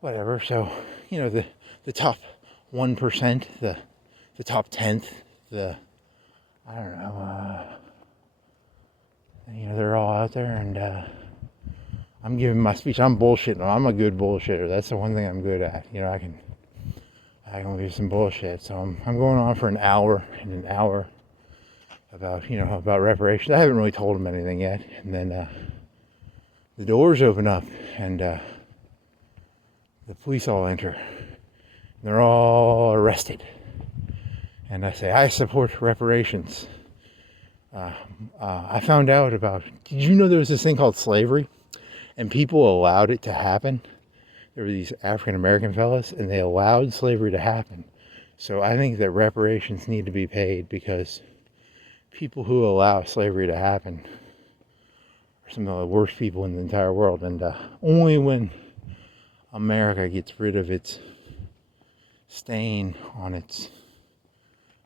whatever. So, the top 1%, the top 10th, I don't know. They're all out there, and I'm giving my speech. I'm bullshitting. I'm a good bullshitter. That's the one thing I'm good at. I can leave some bullshit. So I'm going on for an hour about reparations. I haven't really told them anything yet, and then the doors open up, and the police all enter. They're all arrested, and I say, I support reparations. I found out did you know there was this thing called slavery, and people allowed it to happen? There were these African American fellas, and they allowed slavery to happen. So I think that reparations need to be paid, because people who allow slavery to happen are some of the worst people in the entire world. And only when America gets rid of its stain on its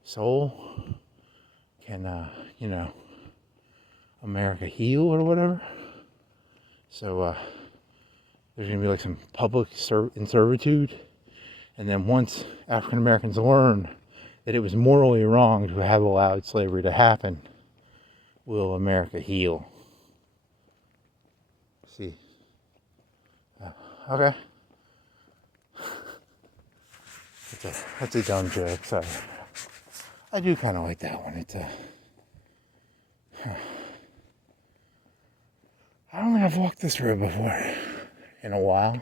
soul can, America heal or whatever. So there's going to be like some public servitude. And then once African Americans learn that it was morally wrong to have allowed slavery to happen, will America heal? See. Okay. That's a dumb joke, sorry. I do kind of like that one. I don't think I've walked this road before in a while.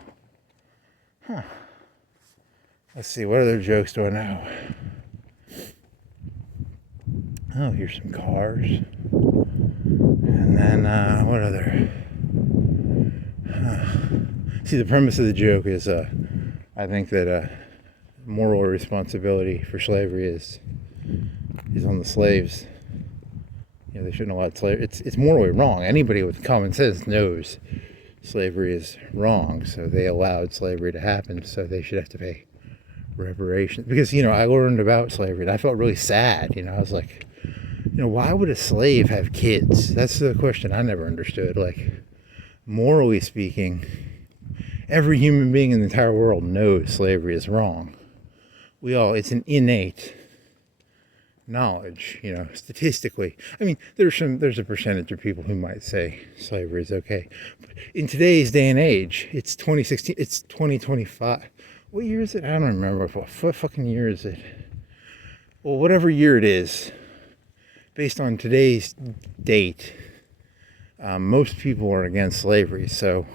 Let's see, what other jokes do I know? Oh, here's some cars. And then, what other? See, the premise of the joke is, I think that moral responsibility for slavery is on the slaves. They shouldn't allow slavery. It's morally wrong. Anybody with common sense knows slavery is wrong. So they allowed slavery to happen. So they should have to pay reparations. Because I learned about slavery, and I felt really sad. I was like, why would a slave have kids? That's the question I never understood. Like, morally speaking, every human being in the entire world knows slavery is wrong. It's an innate knowledge, statistically. I mean, there's a percentage of people who might say slavery is okay. But in today's day and age, it's 2016, it's 2025. What year is it? I don't remember. What fucking year is it? Well, whatever year it is, based on today's date, most people are against slavery. So,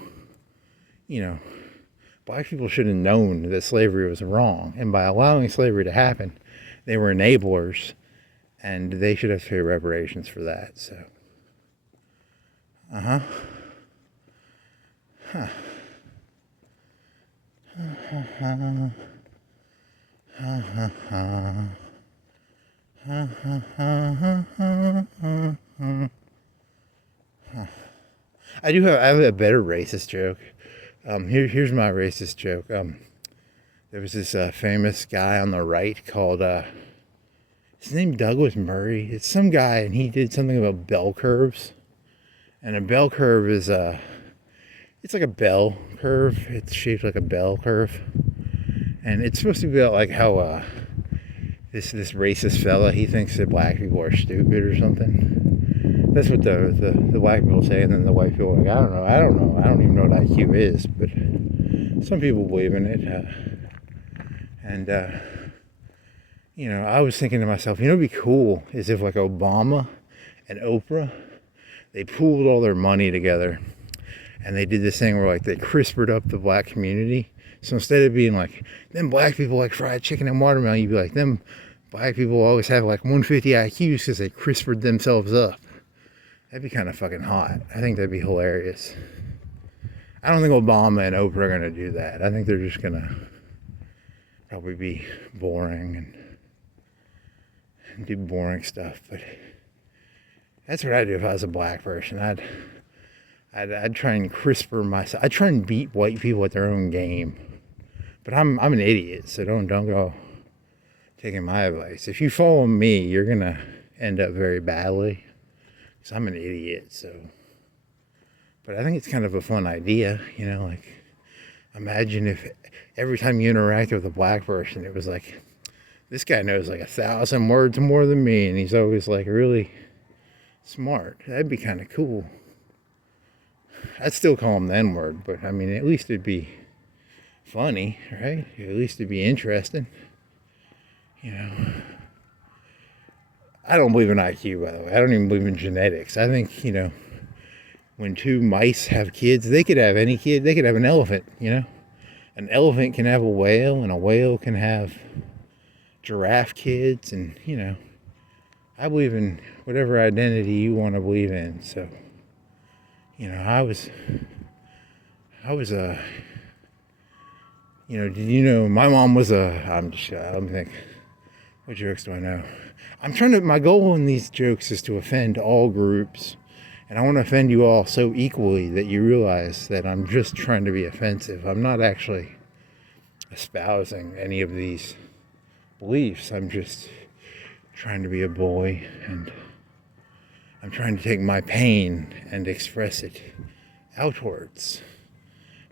black people should have known that slavery was wrong. And by allowing slavery to happen, they were enablers, and they should have to pay reparations for that. So, I have a better racist joke. Here's my racist joke. There was this famous guy on the right called, his name Douglas Murray. It's some guy, and he did something about bell curves. And a bell curve is it's like a bell curve. It's shaped like a bell curve. And it's supposed to be about like how this racist fella, he thinks that black people are stupid or something. That's what the black people say, and then the white people are like, I don't know. I don't even know what IQ is, but some people believe in it. I was thinking to myself, it'd be cool is if like Obama and Oprah, they pooled all their money together and they did this thing where like they CRISPR'd up the black community. So instead of being like, them black people like fried chicken and watermelon, you'd be like, them black people always have like 150 IQs because they CRISPR'd themselves up. That'd be kind of fucking hot. I think that'd be hilarious. I don't think Obama and Oprah are going to do that. I think they're just going to probably be boring and do boring stuff. But that's what I'd do if I was a black person. I'd try and CRISPR myself. I'd try and beat white people at their own game. But I'm an idiot, so don't go taking my advice. If you follow me, you're gonna end up very badly. Because I'm an idiot, so. But I think it's kind of a fun idea, like imagine if every time you interact with a black person, it was like, this guy knows like 1,000 words more than me, and he's always like really smart. That'd be kind of cool. I'd still call him the N-word, but I mean, at least it'd be funny, right? At least it'd be interesting. I don't believe in IQ, by the way. I don't even believe in genetics. I think, when two mice have kids, they could have any kid. They could have an elephant, An elephant can have a whale, and a whale can have giraffe kids, and, I believe in whatever identity you want to believe in, so... I was did you know my mom was let me think, what jokes do I know? My goal in these jokes is to offend all groups, and I want to offend you all so equally that you realize that I'm just trying to be offensive. I'm not actually espousing any of these beliefs. I'm just trying to be a boy, and I'm trying to take my pain and express it outwards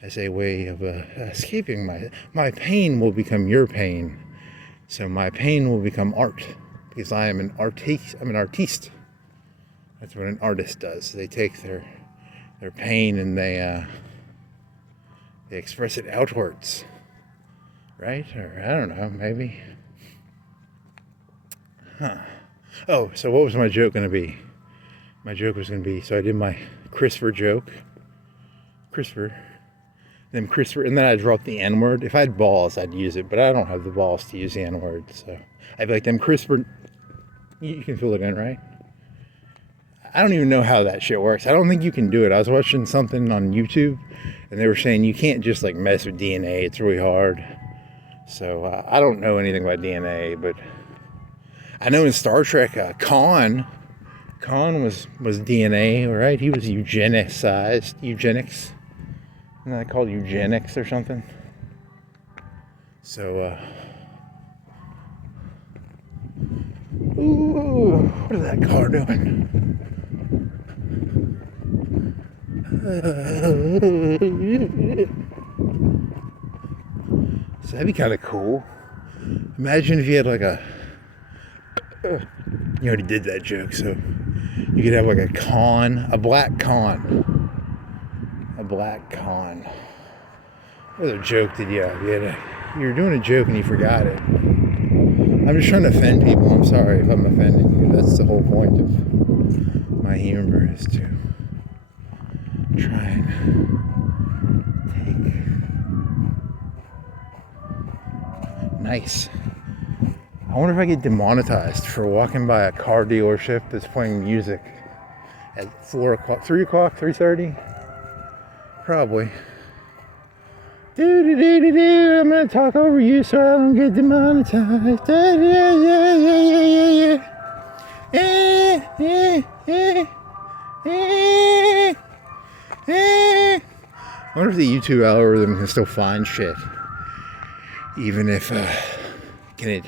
as a way of escaping my pain will become your pain. So my pain will become art, because I am an artiste. I'm an artiste. That's what an artist does. They take their pain and they express it outwards, right? Or I don't know, maybe. Oh, so what was my joke going to be? My joke was going to be, so I did my CRISPR joke. CRISPR. Then CRISPR, and then I dropped the N-word. If I had balls, I'd use it, but I don't have the balls to use the N-word, so I'd be like, them CRISPR, you can fill it in, right? I don't even know how that shit works. I don't think you can do it. I was watching something on YouTube, and they were saying you can't just like mess with DNA. It's really hard. So I don't know anything about DNA, but I know in Star Trek, Khan was DNA, right? He was eugenics. Isn't that called eugenics or something? So, ooh, what is that car doing? So that'd be kind of cool. Imagine if you had like you already did that joke, so you could have like a black con. A black con. What other joke did you have? You were doing a joke and you forgot it. I'm just trying to offend people. I'm sorry if I'm offending you. That's the whole point of my humor, is to try and take... Nice. I wonder if I get demonetized for walking by a car dealership that's playing music at 4 o'clock, 3 o'clock, 3:30? Probably. I'm gonna talk over you so I don't get demonetized. I wonder if the YouTube algorithm can still find shit, even if can it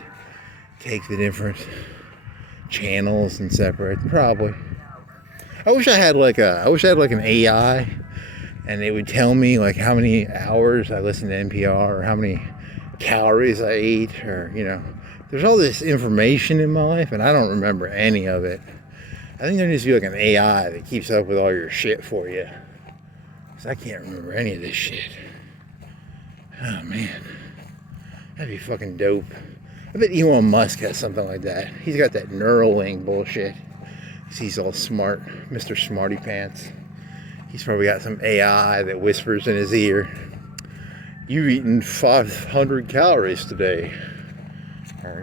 take the different channels and separate? Probably. I wish I had like an AI, and it would tell me like how many hours I listened to NPR, or how many calories I ate, or there's all this information in my life and I don't remember any of it. I think there needs to be like an AI that keeps up with all your shit for you, because I can't remember any of this shit. Oh man, that'd be fucking dope. I bet Elon Musk has something like that. He's got that Neuralink bullshit. He's all smart, Mr. Smarty Pants. He's probably got some AI that whispers in his ear, "You've eaten 500 calories today." Or,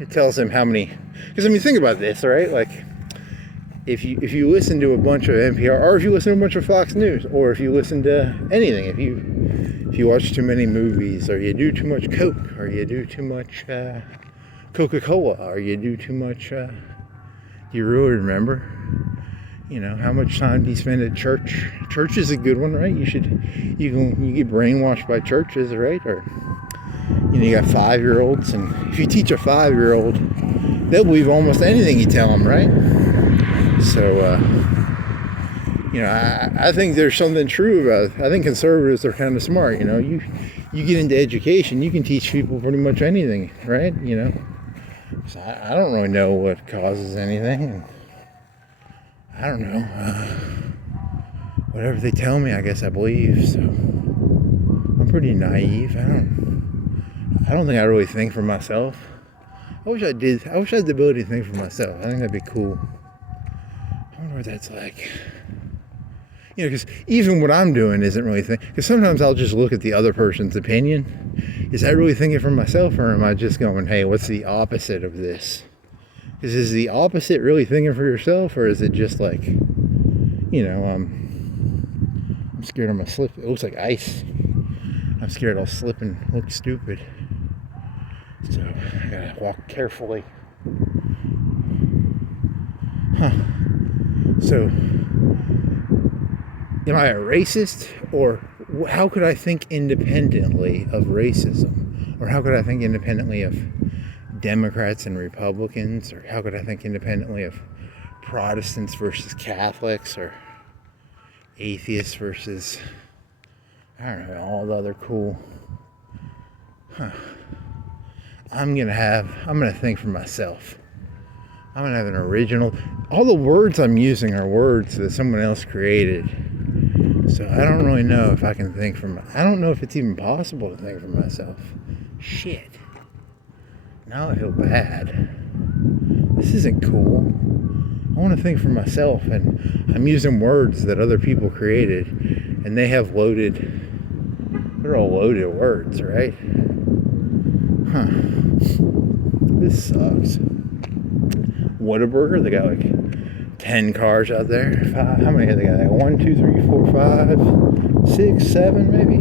it tells him how many. Because, think about this, right? Like, if you listen to a bunch of NPR, or if you listen to a bunch of Fox News, or if you listen to anything, if you watch too many movies, or you do too much Coke, or you do too much Coca-Cola, or you do too much, you really remember, how much time do you spend at church? Church is a good one, right? You get brainwashed by churches, right? Or, you got 5-year-olds, and if you teach a 5-year-old, they'll believe almost anything you tell them, right? So, I think there's something true about it. I think conservatives are kind of smart, you get into education, you can teach people pretty much anything, right? So I don't really know what causes anything. I don't know. Whatever they tell me, I guess I believe. So I'm pretty naive. I don't think I really think for myself. I wish I did. I wish I had the ability to think for myself. I think that'd be cool. I wonder what that's like. Because even what I'm doing isn't really thinking. Because sometimes I'll just look at the other person's opinion. Is that really thinking for myself, or am I just going, hey, what's the opposite of this? Because is the opposite really thinking for yourself, or is it just like, I'm scared I'm gonna slip. It looks like ice. I'm scared I'll slip and look stupid. So I gotta walk carefully. So, am I a racist, or how could I think independently of racism? Or how could I think independently of Democrats and Republicans? Or how could I think independently of Protestants versus Catholics, or atheists versus, I don't know, all the other cool. I'm gonna think for myself. I'm gonna have an original. All the words I'm using are words that someone else created. So I don't really know if I can think I don't know if it's even possible to think for myself. Shit. Now I feel bad. This isn't cool. I want to think for myself, and I'm using words that other people created, and they're all loaded words, right? This sucks. Whataburger, they got like 10 cars out there. How many have they got? 1, 2, 3, 4, 5, 6, 7 maybe.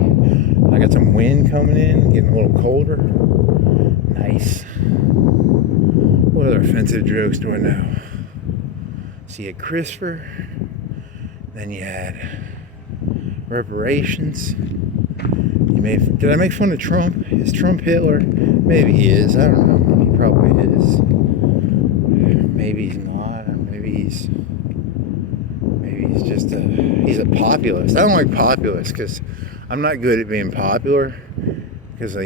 I got some wind coming in, getting a little colder. Nice. What other offensive jokes do I know? So you had CRISPR, then you had reparations. Did I make fun of Trump? Is Trump Hitler? Maybe he is. I don't know. He probably is. Maybe he's not. Maybe he's just he's a populist. I don't like populists because I'm not good at being popular. Because I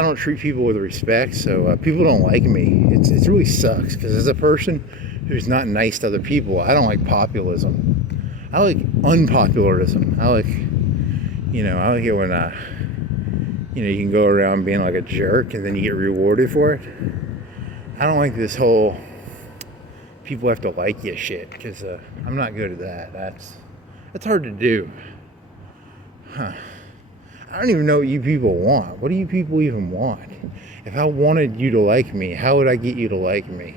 don't treat people with respect, so people don't like me. It really sucks, because as a person who's not nice to other people, I don't like populism. I like unpopularism. I like it when you can go around being like a jerk and then you get rewarded for it. I don't like this whole people have to like you shit, because I'm not good at that. That's hard to do. I don't even know what you people want. What do you people even want? If I wanted you to like me, how would I get you to like me?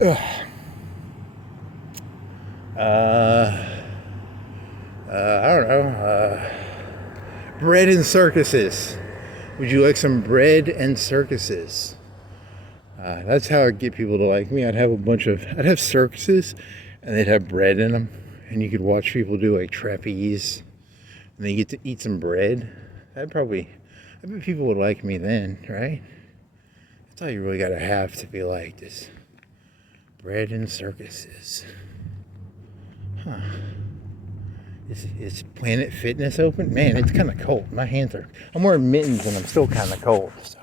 I don't know. Bread and circuses. Would you like some bread and circuses? That's how I'd get people to like me. I'd have circuses, and they'd have bread in them, and you could watch people do like trapeze, and they get to eat some bread. I bet people would like me then, right? That's all you really gotta have to be liked, is bread and circuses. Is Planet Fitness open? Man, it's kind of cold. I'm wearing mittens and I'm still kind of cold. So,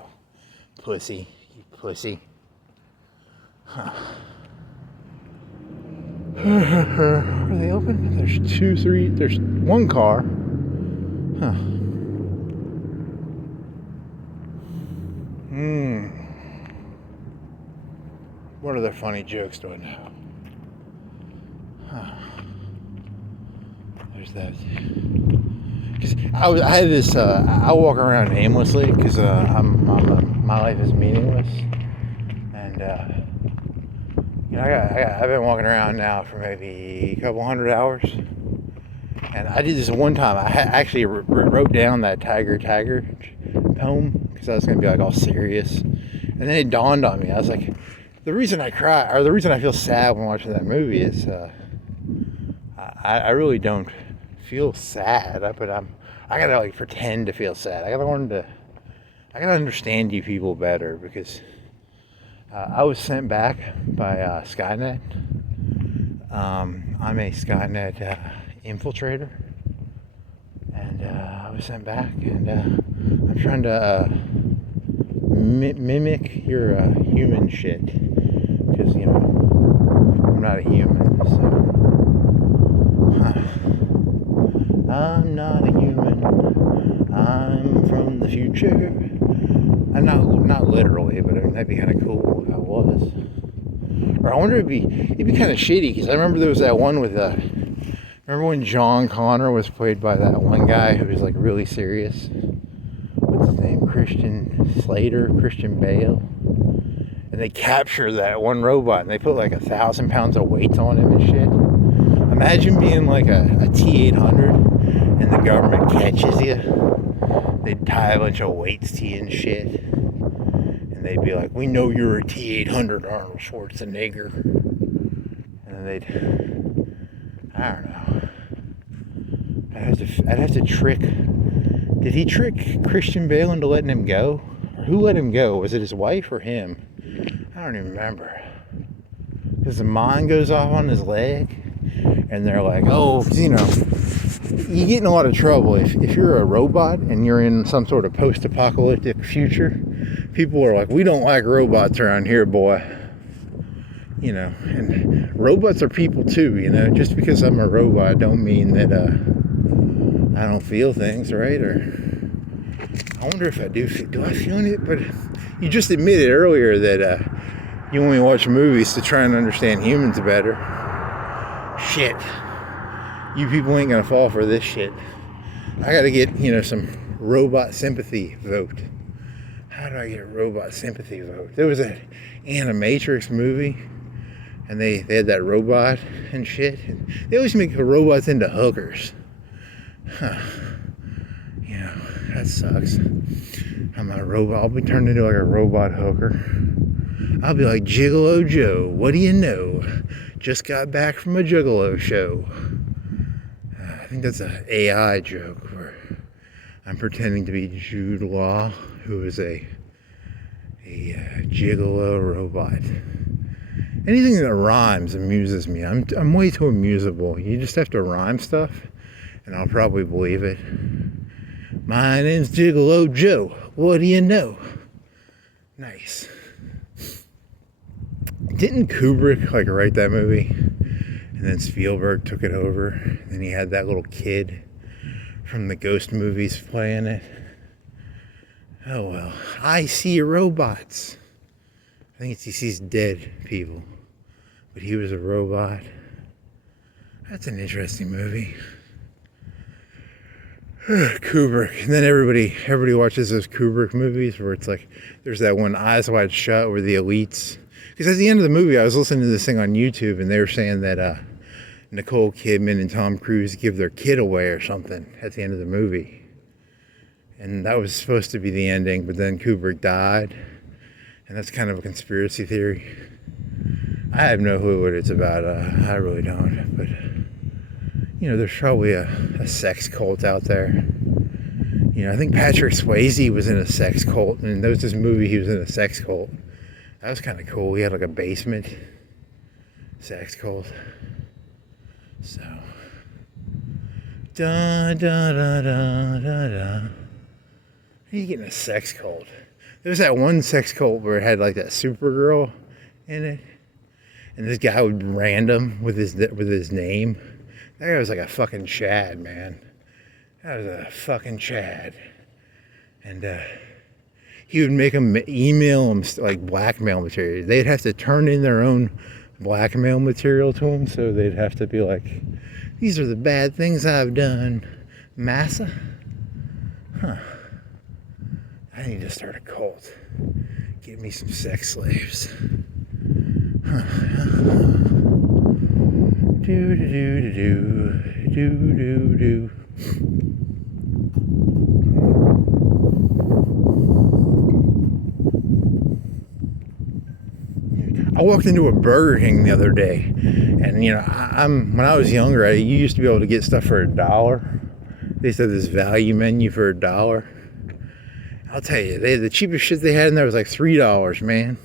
pussy, you pussy. Are they open? There's 2, 3. There's one car. funny jokes do I know? There's that. Because I had this, I walk around aimlessly because my life is meaningless. And, I've been walking around now for maybe a couple hundred hours. And I did this one time. I actually wrote down that Tiger poem because I was going to be like all serious. And then it dawned on me. I was like, the reason I cry, or the reason I feel sad when watching that movie is I really don't feel sad. But I gotta like pretend to feel sad. I gotta understand you people better because I was sent back by Skynet. I'm a Skynet infiltrator, and I was sent back, and I'm trying to mimic your human shit because I'm not a human, so I'm not a human. I'm from the future. I'm not literally, but that'd be kind of cool if I was. Or I wonder it'd be kind of shitty because I remember there was that one with remember when John Connor was played by that one guy who was like really serious? What's his name? Christian Bale. And they captured that one robot and they put like 1,000 pounds of weights on him and shit. Imagine being like a T-800 and the government catches you. They'd tie a bunch of weights to you and shit. And they'd be like, we know you're a T-800 Arnold Schwarzenegger. And then I don't know. I'd have to trick. Did he trick Christian Bale into letting him go? Or who let him go? Was it his wife or him? I don't even remember. Because the mine goes off on his leg. And they're like, oh, you get in a lot of trouble if you're a robot and you're in some sort of post-apocalyptic future. People are like, we don't like robots around here, boy. And robots are people too, Just because I'm a robot don't mean that I don't feel things, right? Or I wonder if I do I feel anything? But you just admitted earlier that you only watch movies to try and understand humans better. Shit. You people ain't gonna fall for this shit. I gotta get, some robot sympathy vote. How do I get a robot sympathy vote? There was an Animatrix movie, and they had that robot and shit. And they always make the robots into hookers. Huh. That sucks. I'm a robot. I'll be turned into like a robot hooker. I'll be like, Gigolo Joe, what do you know? Just got back from a Juggalo show. I think that's an AI joke where I'm pretending to be Jude Law, who is a gigolo robot. Anything that rhymes amuses me. I'm way too amusable. You just have to rhyme stuff, and I'll probably believe it. My name's Gigolo Joe. What do you know? Nice. Didn't Kubrick write that movie? And then Spielberg took it over. And then he had that little kid from the Ghost movies playing it. Oh well. I see robots. I think he sees dead people. But he was a robot. That's an interesting movie. Kubrick. And then everybody watches those Kubrick movies where it's like there's that one Eyes Wide Shut where the elites. Because at the end of the movie, I was listening to this thing on YouTube, and they were saying that Nicole Kidman and Tom Cruise give their kid away or something at the end of the movie. And that was supposed to be the ending, but then Kubrick died. And that's kind of a conspiracy theory. I have no clue what it's about. I really don't. But, there's probably a sex cult out there. I think Patrick Swayze was in a sex cult, and there was this movie he was in a sex cult. That was kind of cool. He had a basement sex cult. So, da da da da da da. How you getting a sex cult? There was that one sex cult where it had that Supergirl in it, and this guy would random with his name. That guy was like a fucking Chad, man. That was a fucking Chad, and he would make them email them like blackmail material. They'd have to turn in their own blackmail material to him, so they'd have to be like, these are the bad things I've done, massa. I need to start a cult. Get me some sex slaves. Do do do do do do do. I walked into a Burger King the other day, and you know, when I was younger, you used to be able to get stuff for $1. They used to have this value menu for $1. I'll tell you, the cheapest shit they had in there was like $3, man.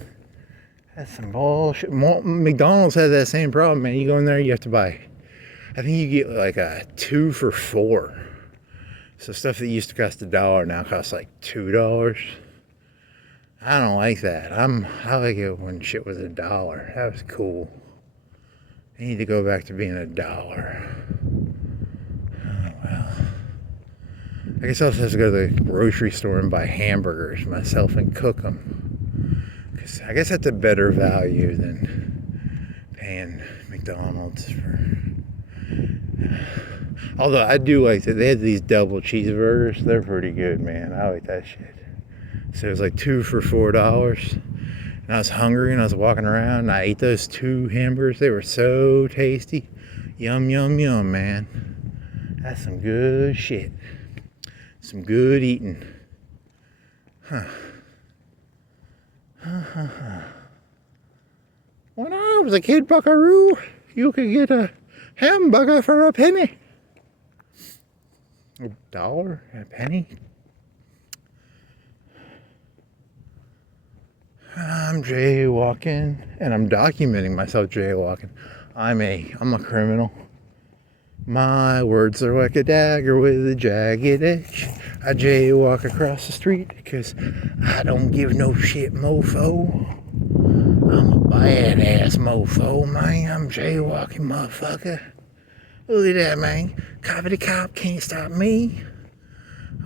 That's some bullshit. McDonald's had that same problem, man. You go in there, you have to buy, I think you get like a 2 for $4. So stuff that used to cost $1 now costs like $2. I don't like that. I like it when shit was $1. That was cool. I need to go back to being $1. Oh well. I guess I'll just have to go to the grocery store and buy hamburgers myself and cook them. Because I guess that's a better value than paying McDonald's for... Although I do like that. They had these double cheeseburgers. They're pretty good, man. I like that shit. So it was like 2 for $4. And I was hungry and I was walking around and I ate those 2 hamburgers. They were so tasty. Yum, yum, yum, man. That's some good shit. Some good eating. When I was a kid, buckaroo, you could get a hamburger for a penny. $1? A penny? I'm jaywalking, and I'm documenting myself jaywalking. I'm a criminal. My words are like a dagger with a jagged edge. I jaywalk across the street because I don't give no shit, mofo. I'm a badass mofo, man. I'm jaywalking, motherfucker. Look at that, man. Coppity cop can't stop me.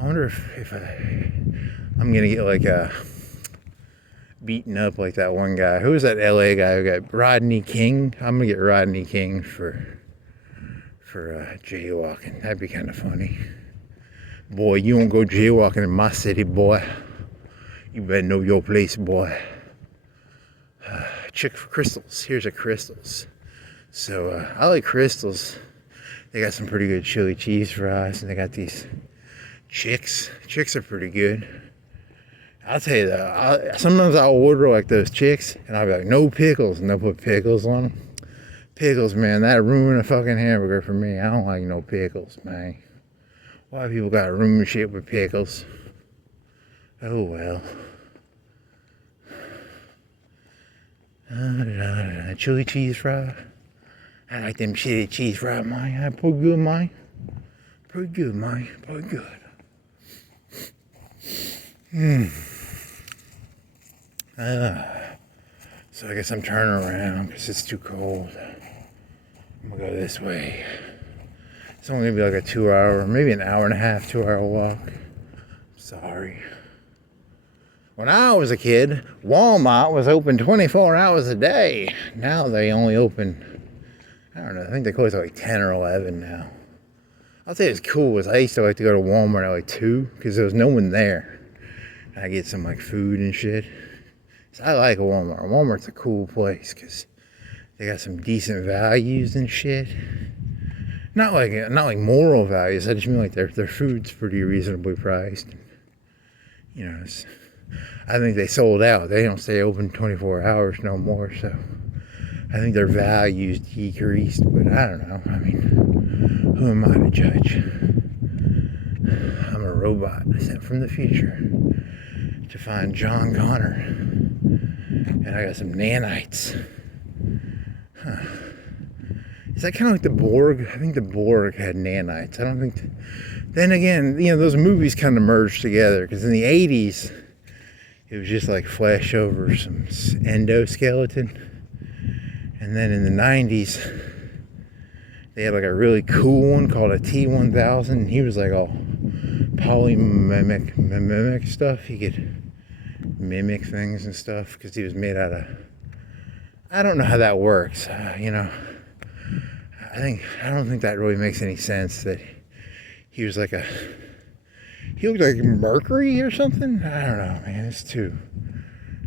I wonder if I'm gonna get like a beaten up like that one guy. Who was that LA guy who got Rodney King? I'm gonna get Rodney King for jaywalking. That'd be kind of funny. Boy, you won't go jaywalking in my city, boy. You better know your place, boy. Check for crystals. Here's a crystals. So I like crystals. They got some pretty good chili cheese fries, and they got these chicks. Chicks are pretty good. I'll tell you that. Sometimes I'll order like those chicks, and I'll be like, no pickles, and they'll put pickles on them. Pickles, man, that ruined a fucking hamburger for me. I don't like no pickles, man. Why people gotta ruin shit with pickles? Oh well. Chili cheese fry. I like them chili cheese fry, man. That's pretty good, man. Pretty good, man. Pretty good. So I guess I'm turning around because it's too cold. I'm gonna go this way. It's only gonna be like a 2 hour, maybe an hour and a half, 2 hour walk. Sorry. When I was a kid, Walmart was open 24 hours a day. Now they only open, I don't know, I think they close at like 10 or 11 now. I'll tell you what's cool is I used to like to go to Walmart at like 2 because there was no one there. And I get some like food and shit. So I like Walmart. Walmart's a cool place because they got some decent values and shit. Not like moral values. I just mean like their food's pretty reasonably priced. You know, I think they sold out. They don't stay open 24 hours no more. So I think their values decreased. But I don't know. I mean, who am I to judge? I'm a robot sent from the future to find John Connor. And I got some nanites. Is that kind of like the Borg? I think the Borg had nanites. I don't think... Then again, you know, those movies kind of merged together. Because in the 80s, it was just like flash over some endoskeleton. And then in the 90s, they had like a really cool one called a T-1000. He was like all polymimic stuff. He could mimic things and stuff because he was made out of. I don't know how that works. I don't think that really makes any sense. That he was like he looked like Mercury or something. I don't know, man. It's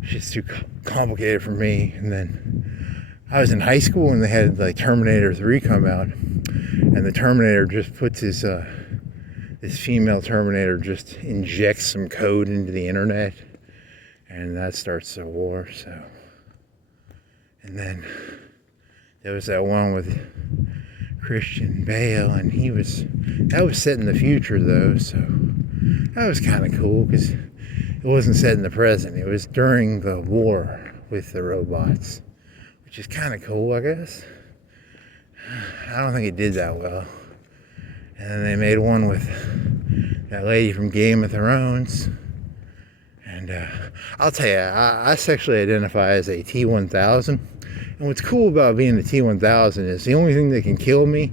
just too complicated for me. And then I was in high school and they had like Terminator 3 come out, and the Terminator just puts his this female Terminator just injects some code into the internet, and that starts the war. So, and then there was that one with Christian Bale, and that was set in the future though, so that was kind of cool because it wasn't set in the present. It was during the war with the robots, which is kind of cool, I guess. I don't think it did that well. And then they made one with that lady from Game of Thrones. And I'll tell you, I sexually identify as a T-1000. And what's cool about being a T-1000 is the only thing that can kill me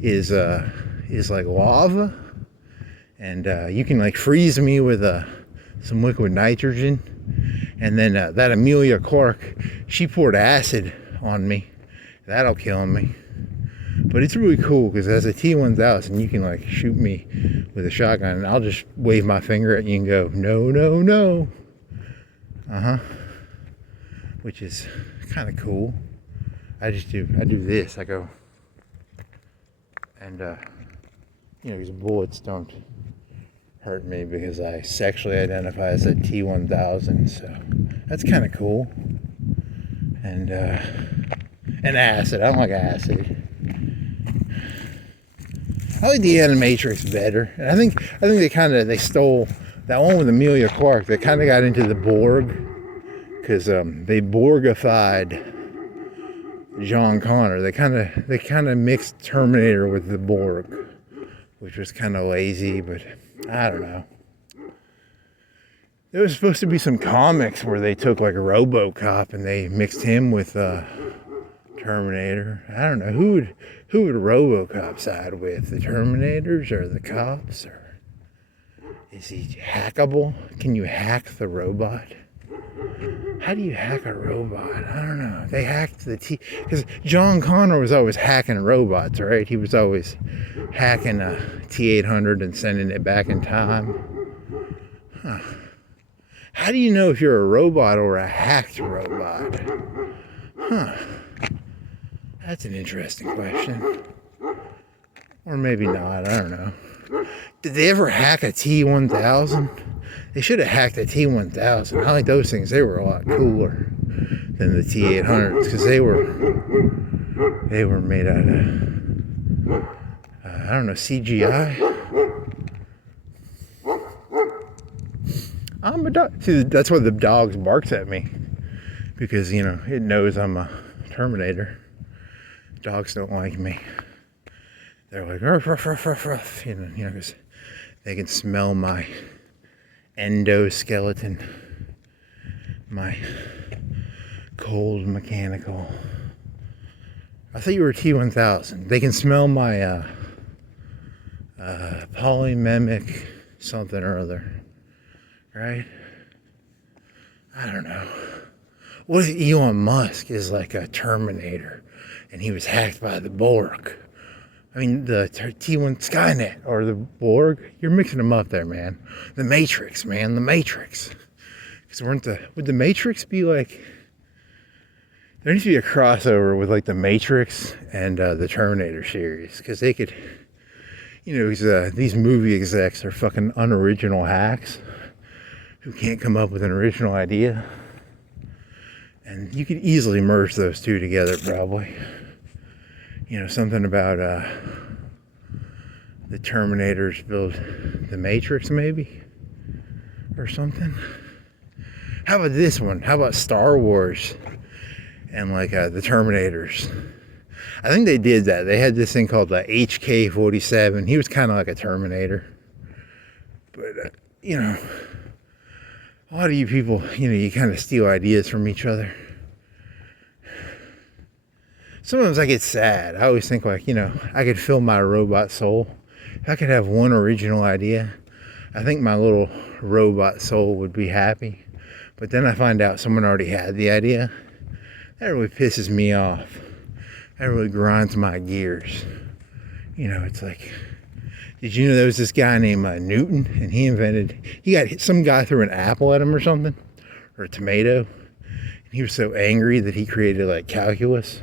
is like lava. And you can like freeze me with some liquid nitrogen. And then that Amelia Clark, she poured acid on me. That'll kill me. But it's really cool because as a T-1000, you can like shoot me with a shotgun, and I'll just wave my finger at you and go, no, no, no. Which is kind of cool. I do this. I go, and these bullets don't hurt me because I sexually identify as a T-1000. So that's kind of cool. And acid. I don't like acid. I like the Animatrix better. And I think they stole that one with Amelia Clark. They kind of got into the Borg because they Borgified John Connor. They kind of mixed Terminator with the Borg, which was kind of lazy, but I don't know. There was supposed to be some comics where they took like a RoboCop and they mixed him with Terminator. I don't know who would RoboCop side with, the Terminators or the cops, or is he hackable? Can you hack the robot? How do you hack a robot? I don't know. They hacked because John Connor was always hacking robots, right? He was always hacking a T-800 and sending it back in time. Huh. How do you know if you're a robot or a hacked robot? Huh. That's an interesting question. Or maybe not, I don't know. Did they ever hack a T-1000? They should have hacked a T-1000. I like those things. They were a lot cooler than the T-800s because they were made out of, I don't know, CGI? I'm a dog. See, that's why the dog barks at me. Because, it knows I'm a Terminator. Dogs don't like me. They're like, ruff, ruff, ruff, ruff, ruff, because they can smell my endoskeleton, my cold mechanical. I thought you were T-1000. They can smell my polymemic something or other, right? I don't know. What if Elon Musk is like a Terminator and he was hacked by the Borg? I mean, the T1 Skynet or the Borg, you're mixing them up there, man. The Matrix, man, the Matrix. Because would the Matrix be like, there needs to be a crossover with like the Matrix and the Terminator series. Because they could, these movie execs are fucking unoriginal hacks who can't come up with an original idea. And you could easily merge those two together, probably. Something about the Terminators build the Matrix, maybe? Or something? How about this one? How about Star Wars and like the Terminators? I think they did that. They had this thing called the HK-47. He was kind of like a Terminator. But, a lot of you people, you kind of steal ideas from each other. Sometimes I get sad. I always think like, I could fill my robot soul. If I could have one original idea, I think my little robot soul would be happy. but then I find out someone already had the idea. That really pisses me off. That really grinds my gears. You know, it's like, did you know there was this guy named Newton, and he got some guy threw an apple at him or something, or a tomato, and he was so angry that he created like calculus.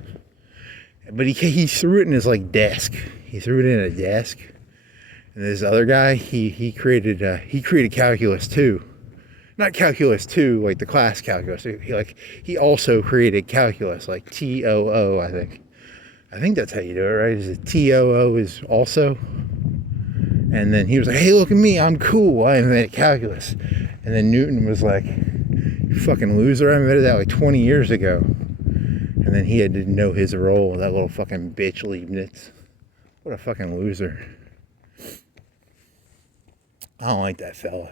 But he threw it in his like desk. He threw it in a desk, and this other guy he created calculus too, not calculus 2 like the class calculus. He also created calculus, like TOO, I think. I think that's how you do it, right? Is it TOO is also? And then he was like, hey, look at me, I'm cool, I invented calculus. And then Newton was like, you fucking loser, I invented that like 20 years ago. And then he had to know his role, that little fucking bitch Leibniz. What a fucking loser. I don't like that fella.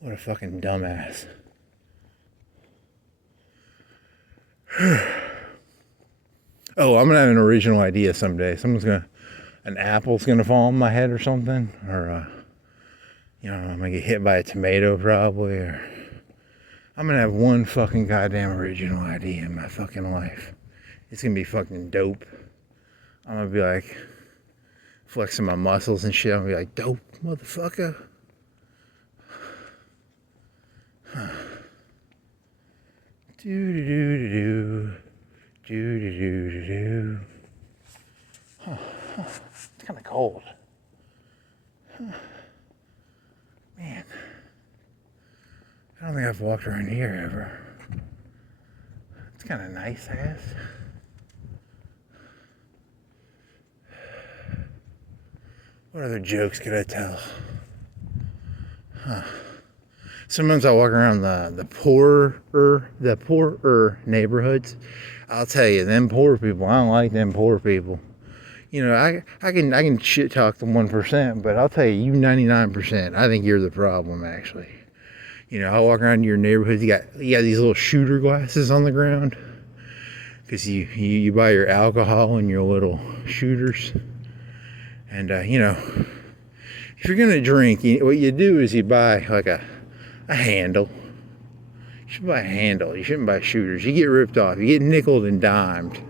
What a fucking dumbass. Oh, I'm gonna have an original idea someday. An apple's gonna fall on my head or something, or I'm gonna get hit by a tomato probably, or I'm gonna have one fucking goddamn original idea in my fucking life. It's gonna be fucking dope. I'm gonna be like flexing my muscles and shit. I'm gonna be like, dope, motherfucker. Do. It's kind of cold. Man, I don't think I've walked around here ever. It's kind of nice, I guess. What other jokes could I tell? Sometimes I walk around the poorer neighborhoods. I'll tell you, them poor people, I don't like them poor people. You know, I can shit talk the 1%, but I'll tell you 99%, I think you're the problem, actually. You know, I walk around your neighborhood, you got these little shooter glasses on the ground, because you buy your alcohol and your little shooters. And, if you're going to drink, what you do is you buy like a handle. You should buy a handle. You shouldn't buy shooters. You get ripped off. You get nickeled and dimed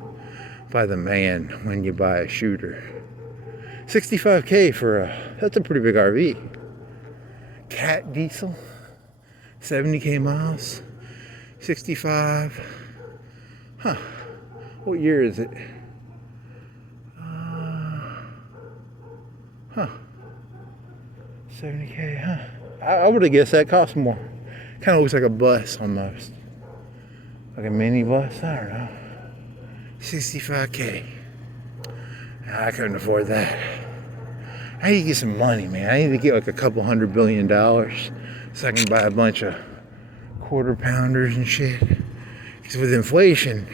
by the man when you buy a shooter. $65K that's a pretty big RV. Cat diesel, 70K miles, 65. Huh. What year is it? 70K, huh? I would have guessed that cost more. Kind of looks like a bus almost. Like a mini bus, I don't know. 65K. I couldn't afford that. I need to get some money, man. I need to get like a couple $100 billion so I can buy a bunch of quarter pounders and shit. Because with inflation,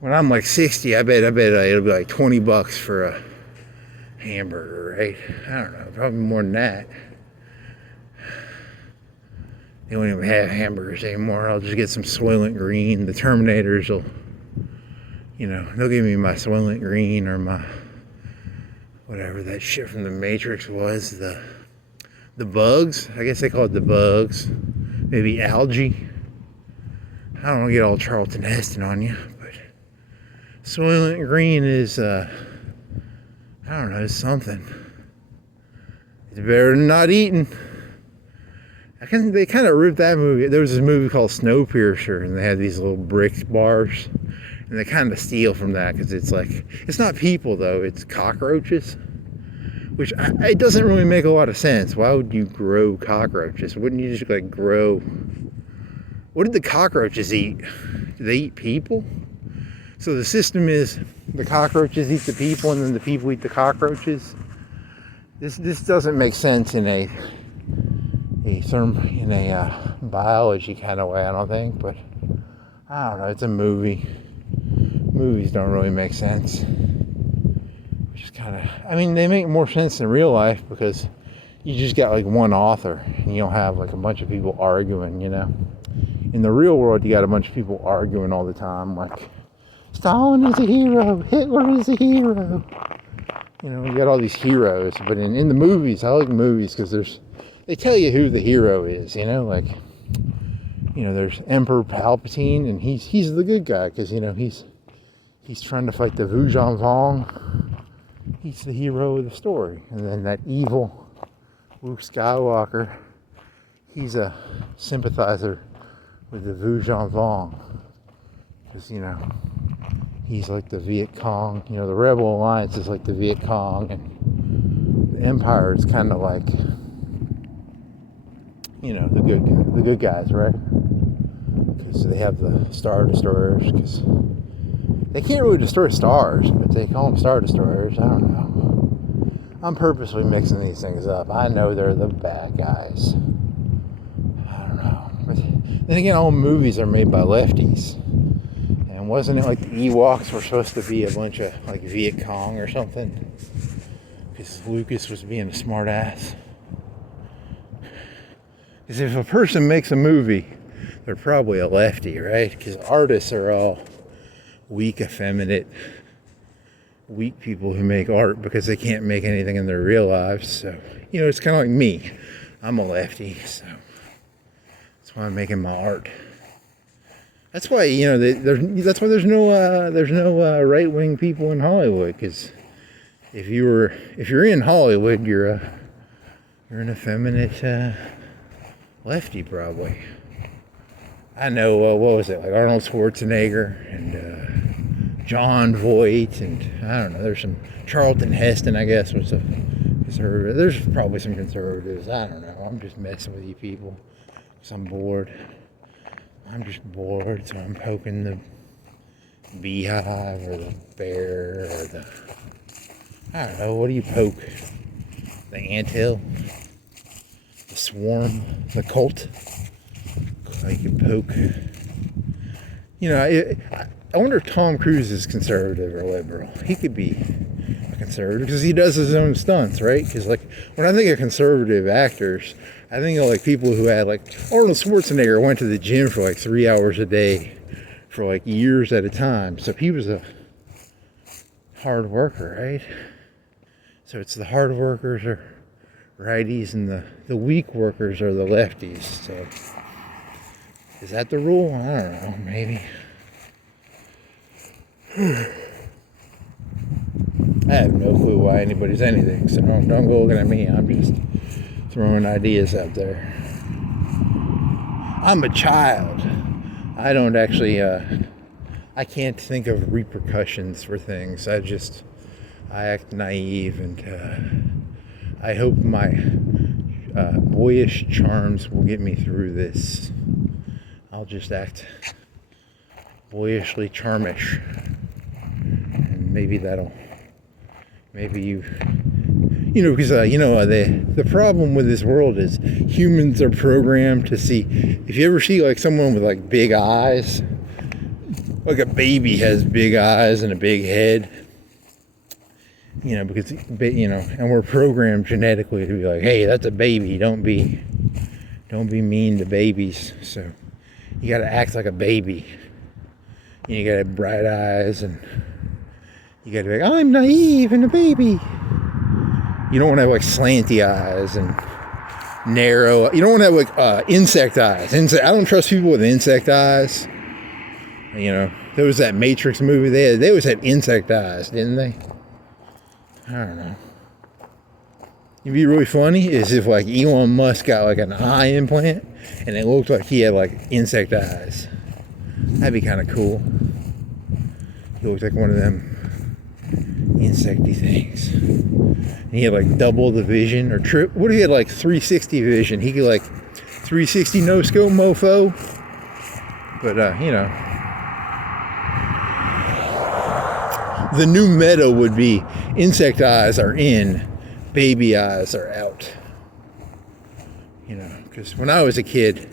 when I'm like 60, I bet it'll be like $20 for a hamburger, right? I don't know, probably more than that. They don't even have hamburgers anymore. I'll just get some Soylent Green. The Terminators will, they'll give me my Soylent Green or my whatever that shit from the Matrix was. The bugs. I guess they call it the bugs. Maybe algae. I don't want to get all Charlton Heston on you, but Soylent Green is, I don't know, it's something. It's better than not eating. They kind of ripped that movie. There was this movie called Snowpiercer, and they had these little brick bars, and they kind of steal from that because it's not people though, it's cockroaches, which it doesn't really make a lot of sense. Why would you grow cockroaches? Wouldn't you just grow? What did the cockroaches eat? Do they eat people? So the system is the cockroaches eat the people, and then the people eat the cockroaches. This doesn't make sense in a biology kind of way, I don't think, but I don't know, it's a movie. Movies don't really make sense. Which is they make more sense in real life because you just got like one author and you don't have like a bunch of people arguing, In the real world, you got a bunch of people arguing all the time, like Stalin is a hero, Hitler is a hero. You got all these heroes, but in the movies, I like movies because they tell you who the hero is, there's Emperor Palpatine, and he's the good guy because he's trying to fight the Vujon Vong. He's the hero of the story. And then that evil Luke Skywalker, he's a sympathizer with the Vujon Vong because he's like the Viet Cong. The Rebel Alliance is like the Viet Cong, and the Empire is kind of like the good guys, right? Because they have the Star Destroyers. Because they can't really destroy stars, but they call them Star Destroyers. I don't know. I'm purposely mixing these things up. I know they're the bad guys. I don't know. But then again, all movies are made by lefties. And wasn't it like the Ewoks were supposed to be a bunch of like Viet Cong or something? Because Lucas was being a smart ass. Because if a person makes a movie, they're probably a lefty, right? Because artists are all weak, effeminate, weak people who make art because they can't make anything in their real lives. So, it's kind of like me. I'm a lefty, so that's why I'm making my art. That's why, that's why there's no right-wing people in Hollywood. Because if you're in Hollywood, you're an effeminate lefty, probably. I know, what was it, like Arnold Schwarzenegger and John Voight, and I don't know, there's some, Charlton Heston, I guess, was a conservative. There's probably some conservatives, I don't know, I'm just messing with you people, because I'm bored. I'm just bored, so I'm poking the beehive, or the bear, or the, I don't know, what do you poke? The anthill? The swarm? The cult? I could poke. I wonder if Tom Cruise is conservative or liberal. He could be a conservative because he does his own stunts, right? Because when I think of conservative actors, I think of like people who had Arnold Schwarzenegger went to the gym for 3 hours a day for years at a time. So he was a hard worker, right? So it's the hard workers are righties and the weak workers are the lefties. So is that the rule? I don't know, maybe. I have no clue why anybody's anything, so don't go looking at me. I'm just throwing ideas out there. I'm a child. I don't actually, I can't think of repercussions for things. I act naive, and I hope my boyish charms will get me through this. I'll just act boyishly charmish, and maybe because the problem with this world is humans are programmed to see. If you ever see someone with big eyes, like a baby has big eyes and a big head, because and we're programmed genetically to be like, hey, that's a baby, don't be mean to babies. So you got to act like a baby. You got to have bright eyes, and you got to be like, I'm naive and a baby. You don't want to have slanty eyes and narrow. You don't want to have insect eyes. I don't trust people with insect eyes. There was that Matrix movie. They always had insect eyes, didn't they? I don't know. It'd be really funny is if Elon Musk got an eye implant and it looked like he had insect eyes. That'd be kind of cool. He looked like one of them insecty things. And he had double the vision or what if he had 360 vision? He could 360 no scope mofo. But the new meta would be insect eyes are in, baby eyes are out. Because when I was a kid,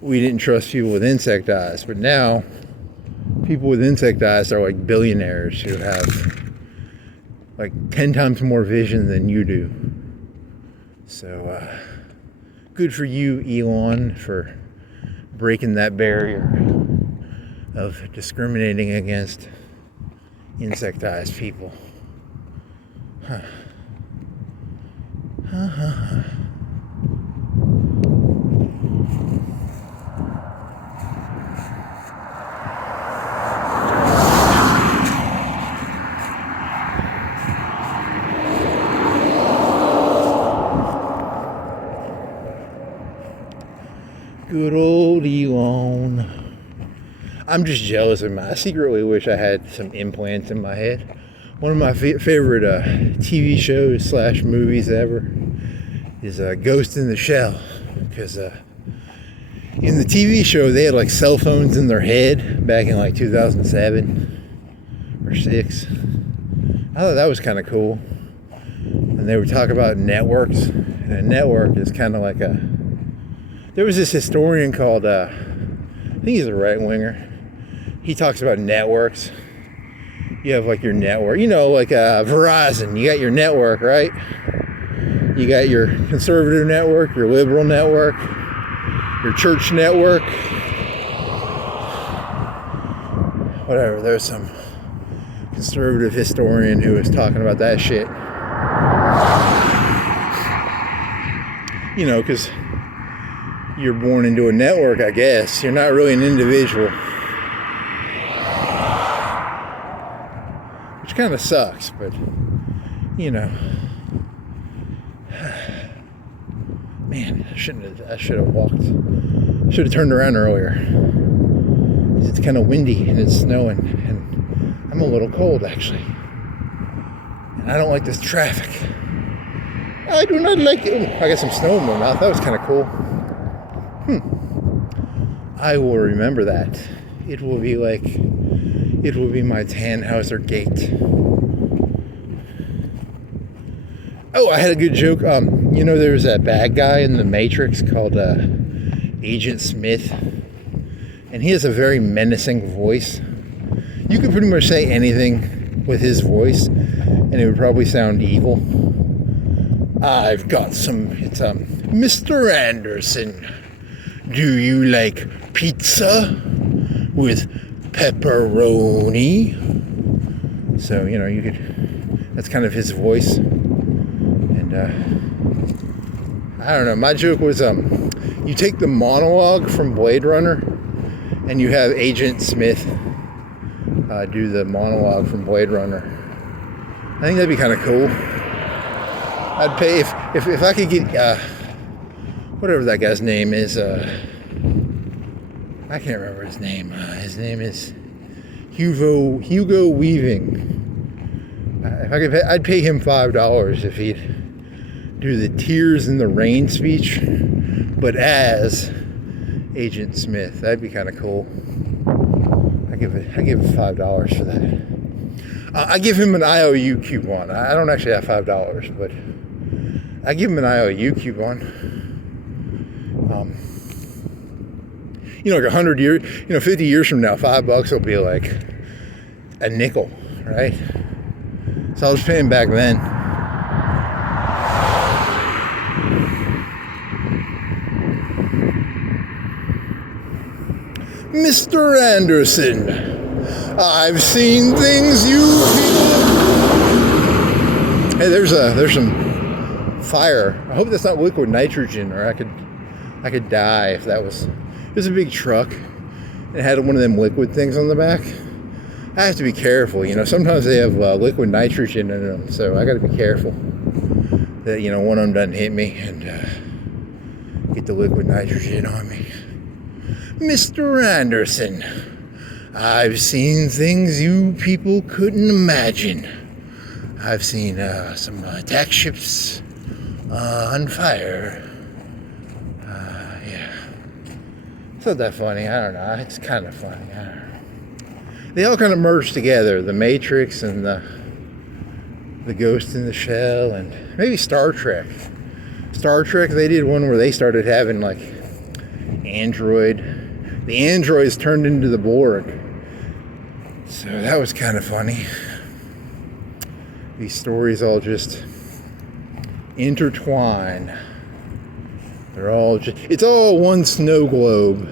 we didn't trust people with insect eyes, but now people with insect eyes are billionaires who have 10 times more vision than you do. So good for you, Elon, for breaking that barrier of discriminating against insect-eyed people. Good old Elon. I'm just jealous of I secretly wish I had some implants in my head. One of my favorite TV shows / movies ever is Ghost in the Shell. Because in the TV show, they had like cell phones in their head back in like 2007 or 6. I thought that was kind of cool. And they would talk about networks. And a network is kind of like there was this historian called, I think he's a right-winger. He talks about networks. You have like your network, like Verizon, you got your network, right? You got your conservative network, your liberal network, your church network. Whatever, there's some conservative historian who was talking about that shit. Because you're born into a network, I guess. You're not really an individual. Which kind of sucks, but, Man, I should have walked. Should have turned around earlier. It's kind of windy and it's snowing, and I'm a little cold, actually. And I don't like this traffic. I do not like it. I got some snow in my mouth. That was kind of cool. I will remember that. It will be my Tannhauser gait. Oh, I had a good joke. There's that bad guy in the Matrix called Agent Smith. And he has a very menacing voice. You could pretty much say anything with his voice, and it would probably sound evil. I've got it's Mr. Anderson. Do you like pizza with pepperoni? So, you could, that's kind of his voice. And, I don't know, my joke was, you take the monologue from Blade Runner and you have Agent Smith do the monologue from Blade Runner. I think that'd be kind of cool. I'd pay if I could get whatever that guy's name is. I can't remember his name. His name is Hugo Weaving. If I could, I'd pay him $5 if he'd do the Tears in the Rain speech, but as Agent Smith. That'd be kind of cool. I give him $5 for that. I give him an IOU coupon. I don't actually have $5, but I give him an IOU coupon. Like 100 years, 50 years from now, $5 will be like a nickel, right? So I was paying back then. Mr. Anderson, I've seen things you people. Hey, there's some fire. I hope that's not liquid nitrogen, or I could die if that was. It was a big truck. It had one of them liquid things on the back. I have to be careful, Sometimes they have liquid nitrogen in them, so I got to be careful that one of them doesn't hit me and get the liquid nitrogen on me. Mr. Anderson, I've seen things you people couldn't imagine. I've seen some attack ships on fire. Yeah. It's not that funny. I don't know. It's kind of funny. I don't know. They all kind of merge together. The Matrix and the Ghost in the Shell, and maybe Star Trek. Star Trek, they did one where they started having like android. The androids turned into the Borg. So that was kind of funny. These stories all just intertwine. It's all one snow globe.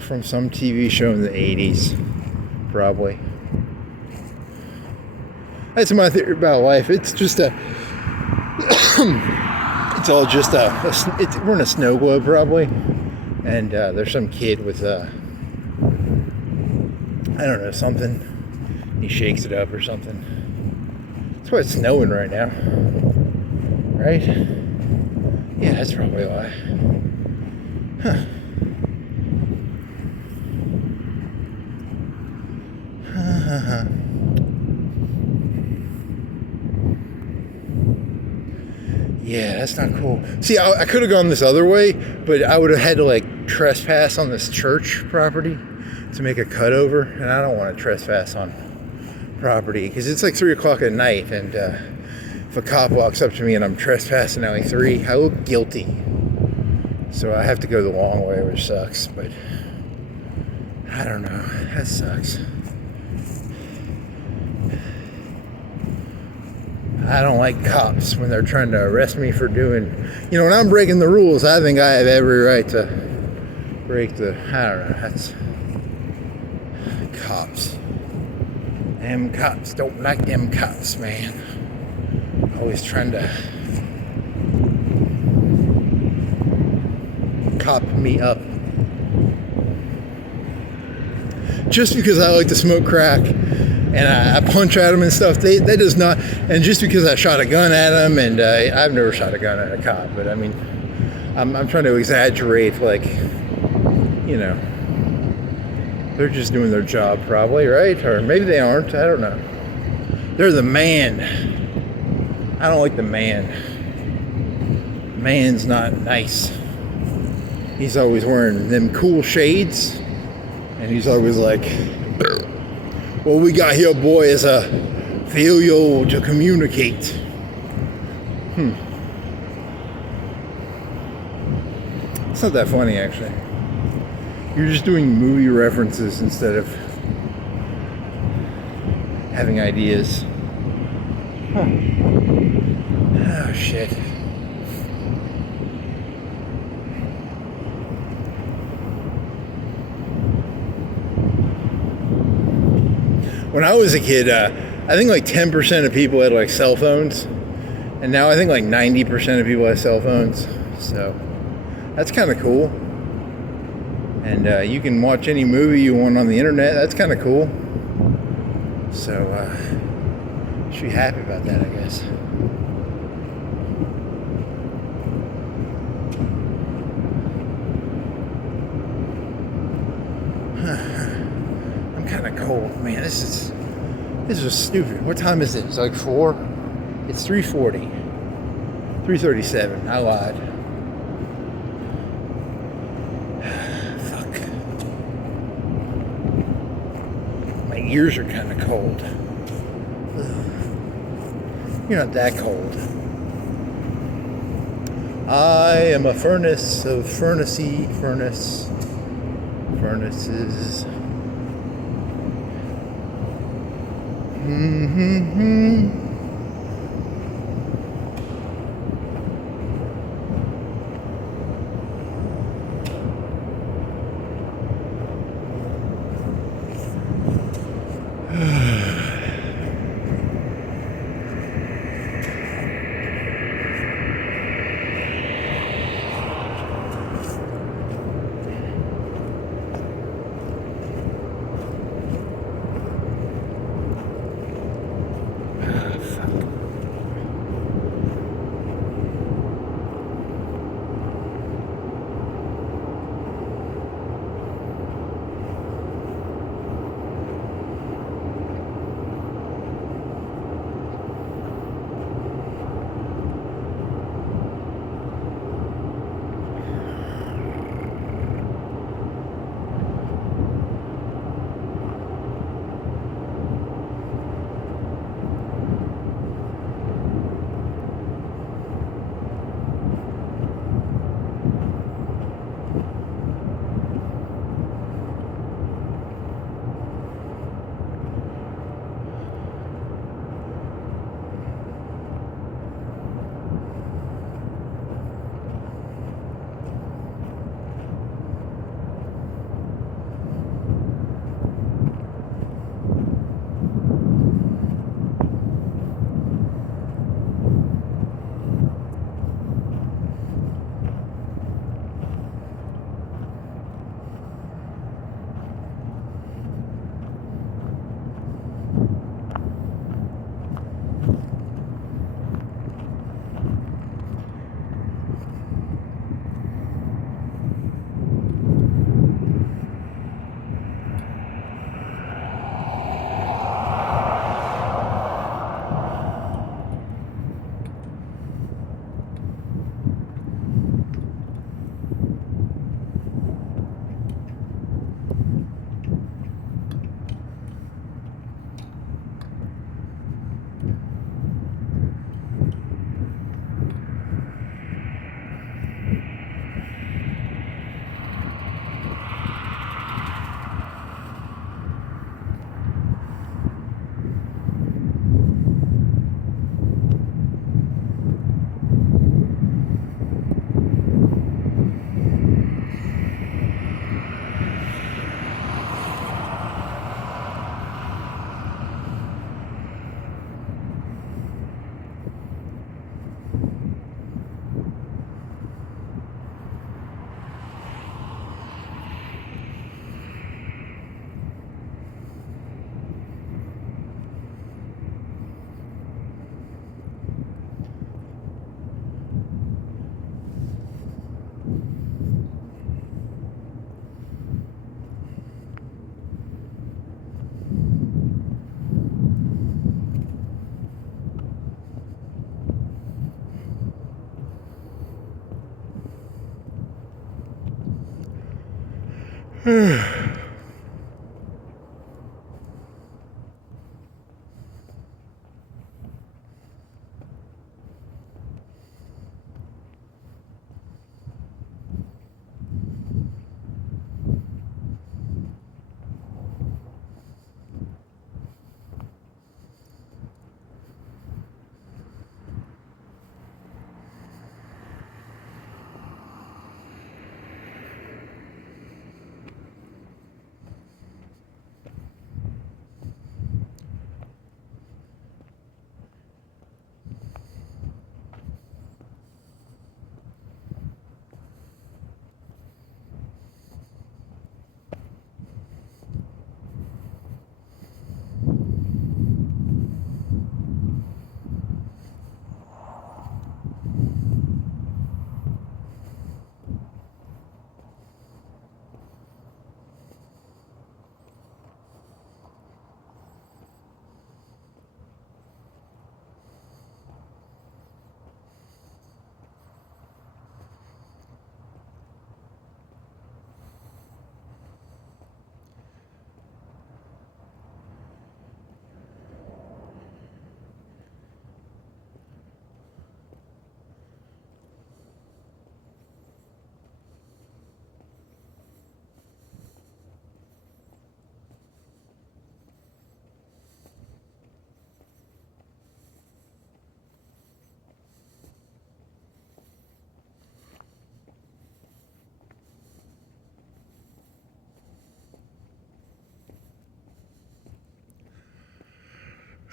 From some TV show in the 80s, probably. That's my theory about life. It's just it's all just we're in a snow globe, probably. And there's some kid with I don't know, something. He shakes it up or something. That's why it's snowing right now. Right? Yeah, that's probably why. Yeah, that's not cool. See, I could have gone this other way, but I would have had to like trespass on this church property to make a cutover, and I don't want to trespass on property because it's like 3 o'clock at night, and if a cop walks up to me and I'm trespassing at like 3, I look guilty. So I have to go the long way, which sucks, but I don't know. That sucks. I don't like cops when they're trying to arrest me for doing, when I'm breaking the rules. I think I have every right to break the, I don't know, that's cops. Them cops, don't like them cops, man. Always trying to cop me up. Just because I like to smoke crack and I punch at them and stuff, that does not, and just because I shot a gun at them, and I've never shot a gun at a cop, but I mean, I'm trying to exaggerate, like, they're just doing their job probably, right? Or maybe they aren't, I don't know. They're the man. I don't like the man. Man's not nice. He's always wearing them cool shades, and he's always like, what we got here, boy, is a failure to communicate. It's not that funny, actually. You're just doing movie references instead of having ideas. Oh, shit. When I was a kid, I think like 10% of people had like cell phones, and now I think like 90% of people have cell phones. So that's kind of cool. And you can watch any movie you want on the internet. That's kind of cool. So should be happy about that, I guess. I'm kind of cold, man. This is stupid. What time is it? It's like 4. It's 3:40. 3:37. I lied. Fuck. My ears are kind of cold. You're not that cold. I am a furnace of furnaces.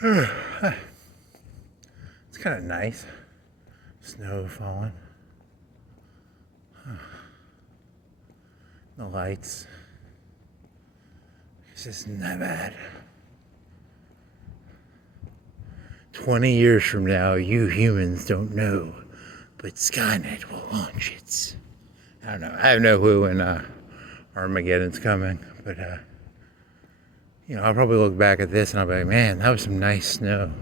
It's kind of nice. Snow falling. The lights. It's just not bad. 20 years from now, you humans don't know, but Skynet will launch it. I don't know. I have no clue when Armageddon's coming, but I'll probably look back at this and I'll be like, man, that was some nice snow.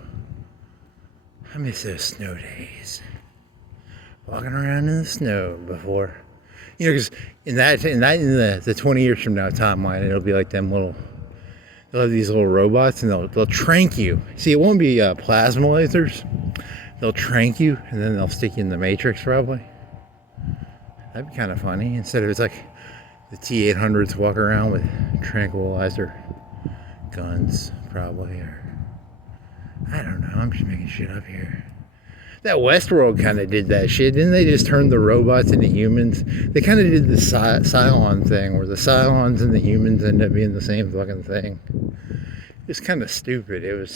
I miss those snow days. Walking around in the snow before, because in the 20 years from now timeline, it'll be like they'll have these little robots and they'll trank you. See, it won't be plasma lasers. They'll trank you and then they'll stick you in the Matrix probably. That'd be kind of funny. Instead of it's like the T-800s walk around with tranquilizer guns probably, or I don't know. I'm just making shit up here. That Westworld kind of did that shit. Didn't they just turn the robots into humans? They kind of did the Cylon thing where the Cylons and the humans end up being the same fucking thing. It was kind of stupid. I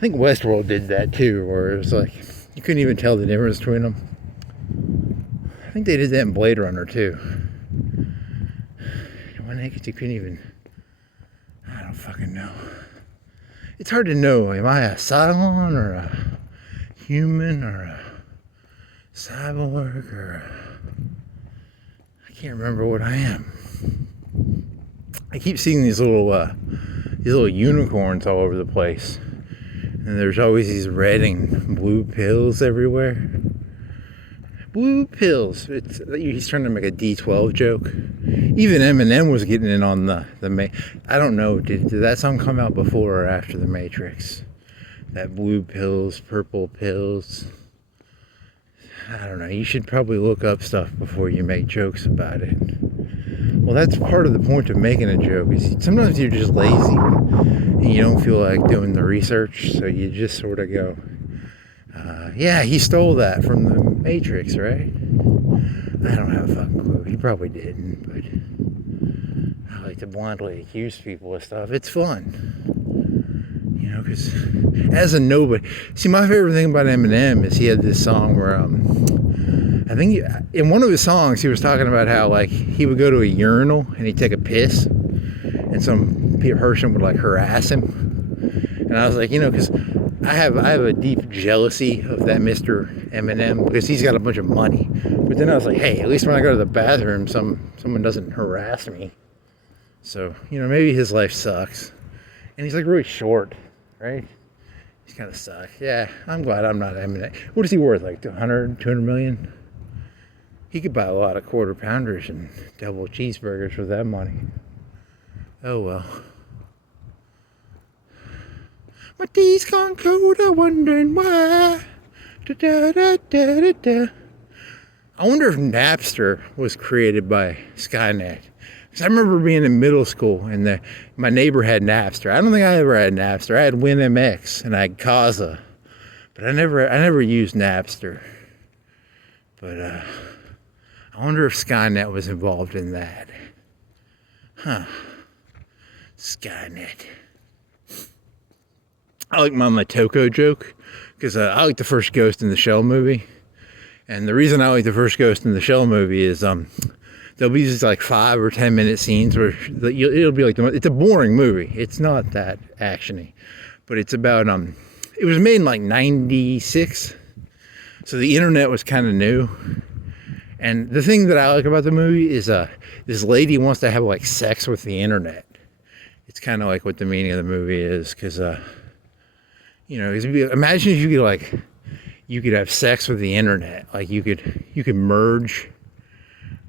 think Westworld did that too, where it was like, you couldn't even tell the difference between them. I think they did that in Blade Runner too. When you couldn't even, I don't fucking know. It's hard to know, am I a Cylon or a human or a cyborg or I can't remember what I am. I keep seeing these little unicorns all over the place, and there's always these red and blue pills everywhere. Blue pills. He's trying to make a D12 joke. Even Eminem was getting in on the I don't know. Did that song come out before or after the Matrix? That blue pills, purple pills. I don't know. You should probably look up stuff before you make jokes about it. Well, that's part of the point of making a joke. Is sometimes you're just lazy and you don't feel like doing the research, so you just sort of go, yeah, he stole that from the Matrix, right? I don't have a fucking clue. He probably didn't, but I like to blindly accuse people of stuff. It's fun. Because as a nobody, see, my favorite thing about Eminem is he had this song where, I think in one of his songs he was talking about how like he would go to a urinal and he'd take a piss, and some person would like harass him, and I was like, because I have a deep jealousy of that Mr. Eminem because he's got a bunch of money, but then I was like, hey, at least when I go to the bathroom, someone doesn't harass me. So maybe his life sucks, and he's like really short. Right? He's kind of sucks. Yeah, I'm glad I'm not Eminem. What is he worth? Like 200 million? He could buy a lot of quarter pounders and double cheeseburgers with that money. Oh well. My tea's gone cold, I'm wondering why. Da, da, da, da, da, da. I wonder if Napster was created by Skynet. Because I remember being in middle school and my neighbor had Napster. I don't think I ever had Napster. I had WinMX and I had Casa. But I never used Napster. But I wonder if Skynet was involved in that. Huh. Skynet. I like my Motoko joke because I like the first Ghost in the Shell movie. And the reason I like the first Ghost in the Shell movie is there'll be these like 5 or 10 minute scenes where it'll be like it's a boring movie. It's not that actiony, but it's about it was made in like 96, so the internet was kind of new. And the thing that I like about the movie is this lady wants to have like sex with the internet. It's kind of like what the meaning of the movie is, because imagine if you could have sex with the internet. Like you could merge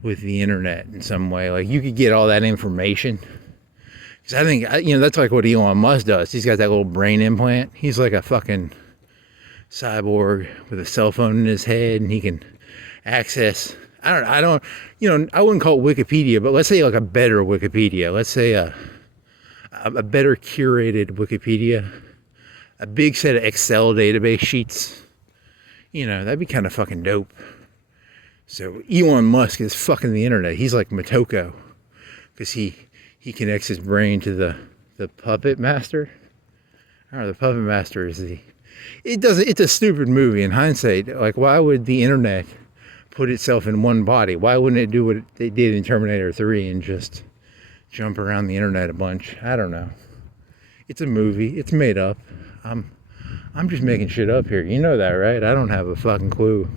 with the internet in some way. Like you could get all that information. Because I think that's like what Elon Musk does. He's got that little brain implant. He's like a fucking cyborg with a cell phone in his head, and he can access. I wouldn't call it Wikipedia, but let's say like a better Wikipedia. Let's say a better curated Wikipedia, a big set of Excel database sheets. That'd be kind of fucking dope. So Elon Musk is fucking the internet. He's like Motoko, because he connects his brain to the puppet master. The puppet master is it's a stupid movie in hindsight. Like, why would the internet put itself in one body? Why wouldn't it do what they did in Terminator 3 and just jump around the internet a bunch? I don't know. It's a movie. It's made up. I'm just making shit up here. You know that, right? I don't have a fucking clue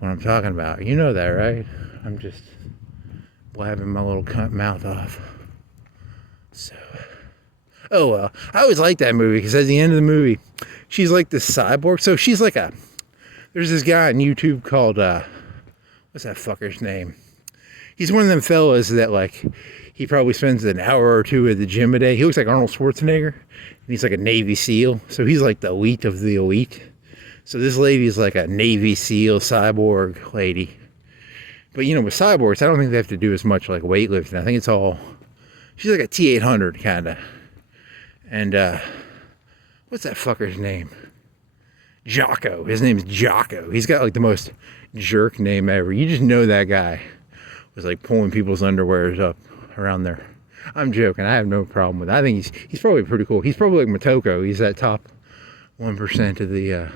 what I'm talking about. You know that, right? I'm just blabbing my little cunt mouth off. So, oh well. I always liked that movie because at the end of the movie, she's like this cyborg. So she's like there's this guy on YouTube called, what's that fucker's name? He's one of them fellas that like, he probably spends an hour or two at the gym a day. He looks like Arnold Schwarzenegger. And he's like a Navy SEAL. So he's like the elite of the elite. So this lady's like a Navy SEAL cyborg lady. But with cyborgs, I don't think they have to do as much like weightlifting. I think it's all, she's like a T-800 kind of. And what's that fucker's name? Jocko. His name's Jocko. He's got like the most jerk name ever. You just know that guy was like pulling people's underwears up around there. I'm joking. I have no problem with it. I think he's probably pretty cool. He's probably like Motoko. He's that top 1% of the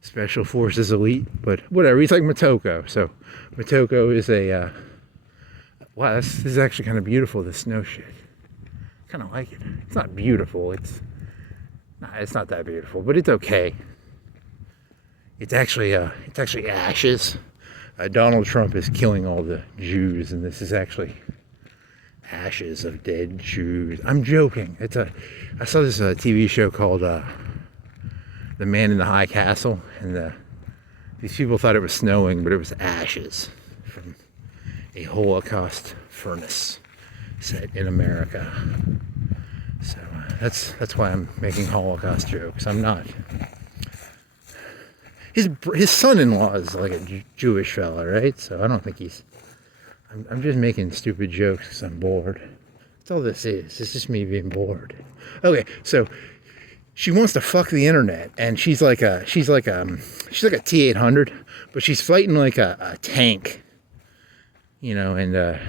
Special Forces elite. But whatever. He's like Motoko. So Motoko is a... wow, this is actually kind of beautiful, this snow shit. I kind of like it. It's not beautiful. It's not that beautiful, but it's okay. It's actually ashes. Donald Trump is killing all the Jews, and this is actually ashes of dead Jews. I'm joking. I saw this TV show called The Man in the High Castle, and these people thought it was snowing, but it was ashes from a Holocaust furnace set in America. So that's why I'm making Holocaust jokes. I'm not. His son-in-law is like a Jewish fella, right? So I don't think he's... I'm just making stupid jokes because I'm bored. That's all this is. It's just me being bored. Okay, so she wants to fuck the internet, and she's like a T-800, but she's fighting like a tank, and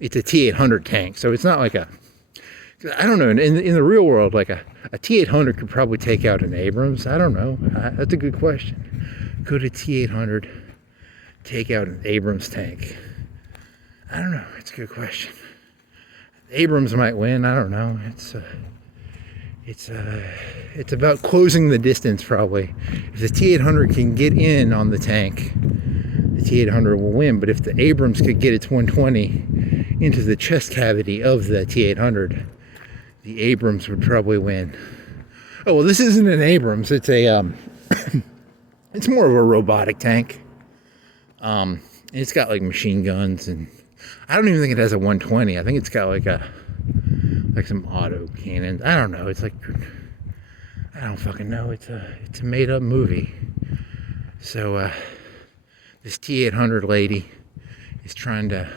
it's a T-800 tank. So it's not like I don't know. In the real world, like a T-800 could probably take out an Abrams. I don't know. That's a good question. Could a T-800 take out an Abrams tank? I don't know. It's a good question. Abrams might win. I don't know. It's about closing the distance, probably. If the T-800 can get in on the tank, the T-800 will win. But if the Abrams could get its 120 into the chest cavity of the T-800, the Abrams would probably win. Oh, well, this isn't an Abrams. It's a, it's more of a robotic tank. And it's got like machine guns, and I don't even think it has a 120. I think it's got like some auto cannons. I don't know. It's like, I don't fucking know. It's a made up movie. So this T-800 lady is trying to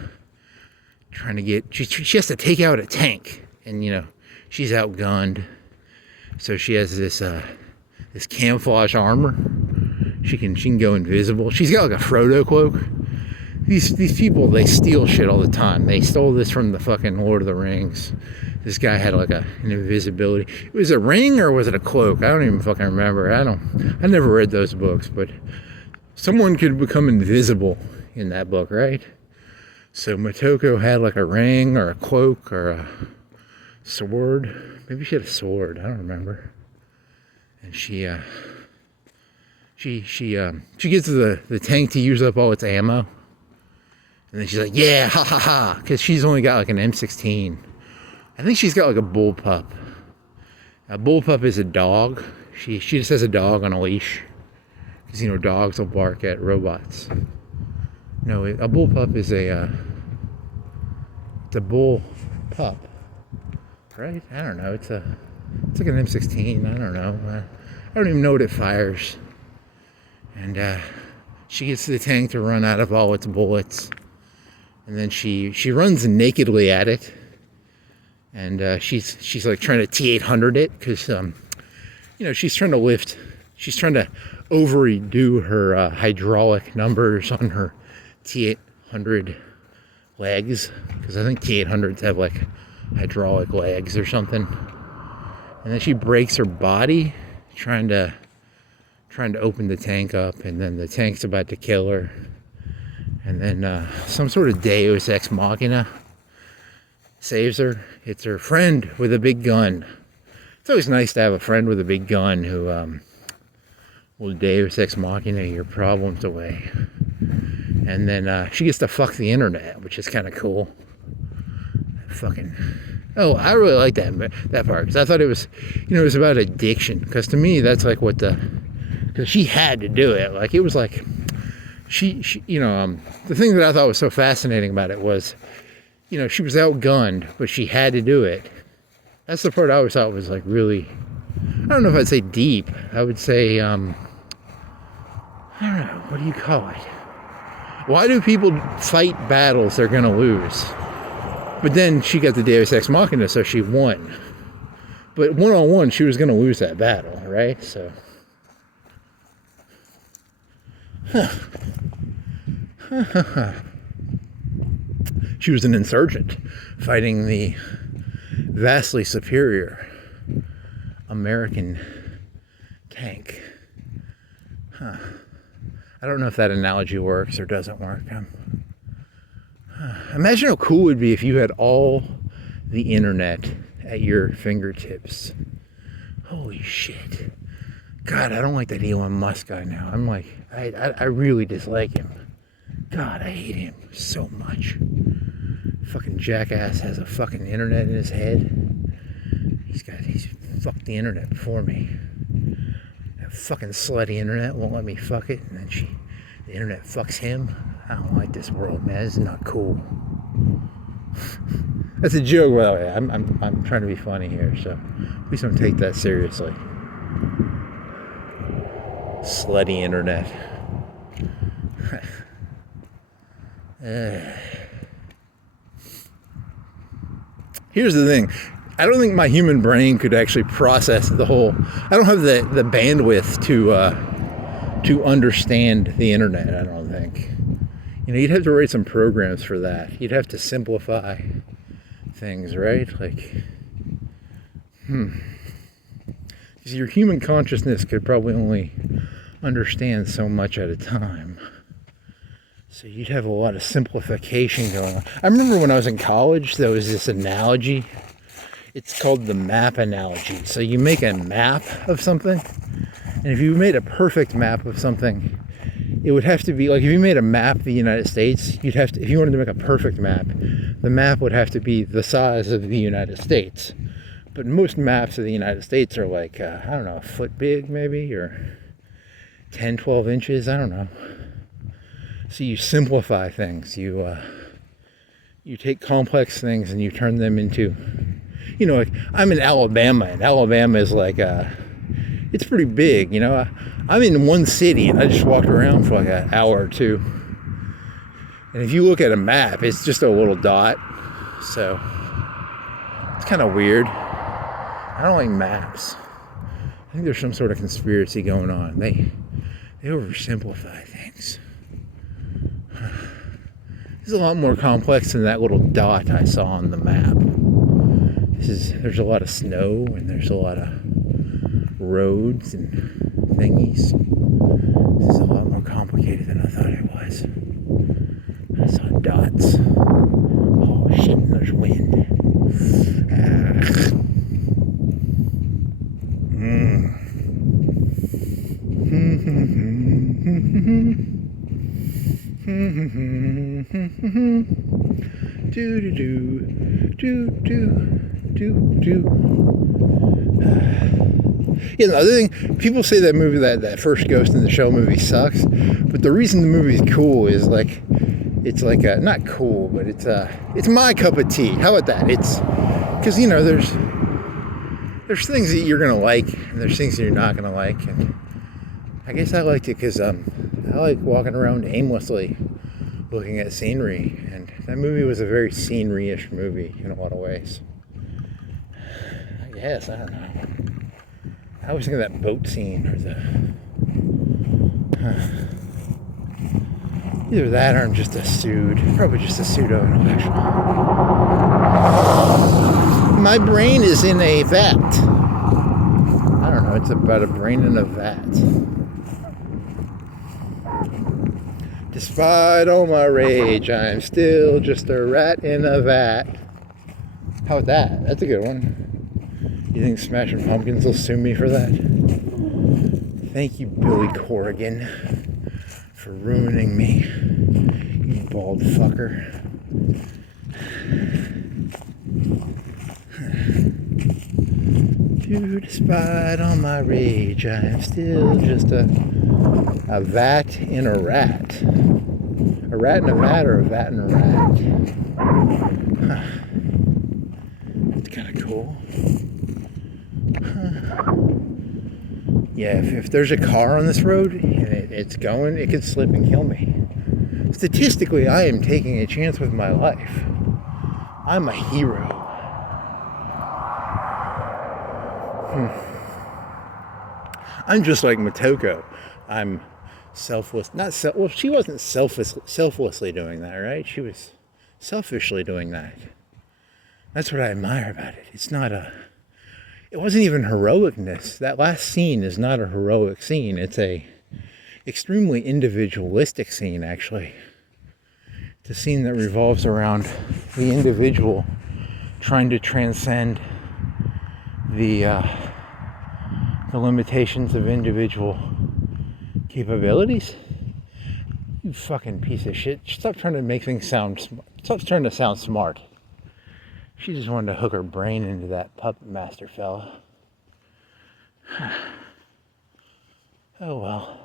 get. She has to take out a tank, and she's outgunned. So she has this camouflage armor. She can go invisible. She's got like a Frodo cloak. These people, they steal shit all the time. They stole this from the fucking Lord of the Rings. This guy had like an invisibility. It was a ring or was it a cloak? I don't even fucking remember. I never read those books, but someone could become invisible in that book, right? So Motoko had like a ring or a cloak or a sword. Maybe she had a sword. I don't remember. And she gets the tank to use up all its ammo. And then she's like, yeah, ha ha ha, because she's only got like an M16. I think she's got like a bullpup. A bullpup is a dog. She just has a dog on a leash. Because, dogs will bark at robots. No, a bullpup is it's a bull pup. Right? I don't know. It's like an M16. I don't know. I don't even know what it fires. And she gets the tank to run out of all its bullets. And then she runs nakedly at it. And she's like trying to T-800 it because, she's trying to lift. She's trying to overdo her hydraulic numbers on her T-800 legs. Because I think T-800s have like hydraulic legs or something. And then she breaks her body trying to open the tank up, and then the tank's about to kill her. And then some sort of deus ex machina saves her. It's her friend with a big gun. It's always nice to have a friend with a big gun who will deus ex machina your problems away. And then she gets to fuck the internet, which is kind of cool. Oh, I really like that part, because I thought it was, it was about addiction. Because to me, that's like because she had to do it. Like, it was like, the thing that I thought was so fascinating about it was, she was outgunned, but she had to do it. That's the part I always thought was like really, I don't know if I'd say deep. I would say, I don't know, what do you call it? Why do people fight battles they're going to lose? But then she got the deus ex machina, so she won. But one-on-one, she was going to lose that battle, right? So, she was an insurgent fighting the vastly superior American tank. I don't know if that analogy works or doesn't work. Imagine how cool it would be if you had all the internet at your fingertips. Holy shit. God, I don't like that Elon Musk guy now. I'm like, I really dislike him. God, I hate him so much. Fucking jackass has a fucking internet in his head. He's fucked the internet before me. That fucking slutty internet won't let me fuck it, and then the internet fucks him. I don't like this world, man. This is not cool. That's a joke, by the way. I'm trying to be funny here, so please don't take that seriously. Slutty internet. Here's the thing. I don't think my human brain could actually process the whole. I don't have the bandwidth to understand the internet. I don't think. You'd have to write some programs for that. You'd have to simplify things, right? Like, because your human consciousness could probably only understand so much at a time. So you'd have a lot of simplification going on. I remember when I was in college, there was this analogy. It's called the map analogy. So you make a map of something, and if you made a perfect map of something, it would have to be like, if you made a map of the United States, you'd have to, if you wanted to make a perfect map, the map would have to be the size of the United States. But most maps of the United States are like, I don't know, a foot big maybe, or 10, 12 inches, I don't know. So you simplify things. You take complex things and you turn them into, like I'm in Alabama, and Alabama is like it's pretty big. I'm in one city and I just walked around for like an hour or two. And if you look at a map, it's just a little dot. So it's kind of weird. I don't like maps. I think there's some sort of conspiracy going on. They oversimplify things. It's a lot more complex than that little dot I saw on the map. There's a lot of snow and there's a lot of roads and thingies. This is a lot more complicated than I thought it was. I saw dots. Oh shit, and there's wind. Yeah, the other thing, people say that movie, that first Ghost in the Shell movie sucks, but the reason the movie's cool is like, it's like not cool, but it's my cup of tea. How about that? It's because there's things that you're gonna like and there's things that you're not gonna like, and I guess I liked it because I like walking around aimlessly looking at scenery, and that movie was a very scenery-ish movie in a lot of ways. I guess, I don't know. I was thinking of that boat scene or either that or I'm just probably just a pseudo-intellectual. My brain is in a vat. I don't know, it's about a brain in a vat. Despite all my rage, I'm still just a rat in a vat. How about that? That's a good one. You think Smashing Pumpkins will sue me for that? Thank you, Billy Corrigan, for ruining me, you bald fucker. Despite all my rage, I'm still just a vat in a rat. A rat in a vat or a vat in a rat? Huh. That's kind of cool. Yeah, if there's a car on this road and it could slip and kill me. Statistically, I am taking a chance with my life. I'm a hero. I'm just like Motoko. I'm selfless. Well, she wasn't selflessly doing that, right? She was selfishly doing that. That's what I admire about it. It wasn't even heroicness. That last scene is not a heroic scene. It's a extremely individualistic scene, actually. It's a scene that revolves around the individual trying to transcend the limitations of individual capabilities. You fucking piece of shit. Stop trying to make things sound smart. Stop trying to sound smart. She just wanted to hook her brain into that puppet master fella. Oh well.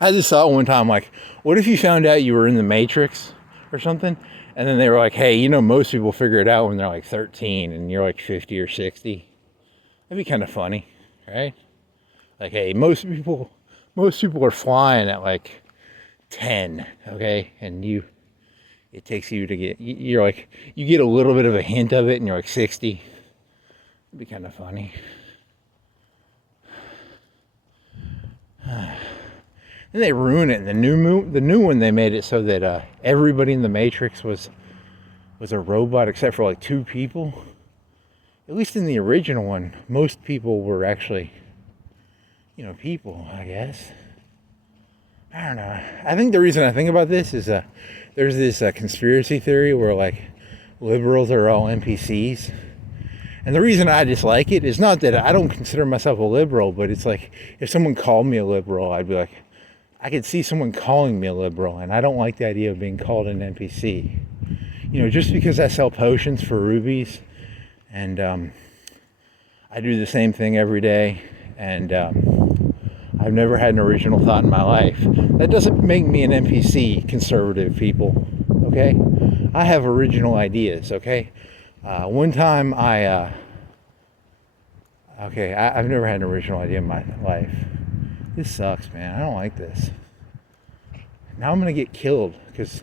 I just saw it one time, like, what if you found out you were in the Matrix or something? And then they were like, hey, most people figure it out when they're like 13 and you're like 50 or 60. That'd be kind of funny, right? Like, hey, most people are flying at like 10, okay? And it takes you to you get a little bit of a hint of it and you're like 60. It'd be kind of funny. And they ruin it. In the new one, they made it so that everybody in the Matrix was a robot except for like 2 people. At least in the original one, most people were actually, people, I guess. I don't know. I think the reason I think about this is there's this conspiracy theory where like liberals are all NPCs. And the reason I dislike it is not that I don't consider myself a liberal, but it's like if someone called me a liberal, I'd be like, I could see someone calling me a liberal, and I don't like the idea of being called an NPC. Just because I sell potions for rubies And I do the same thing every day, and I've never had an original thought in my life. That doesn't make me an NPC, conservative people, okay? I have original ideas, okay? One time I've never had an original idea in my life. This sucks, man. I don't like this. Now I'm gonna get killed because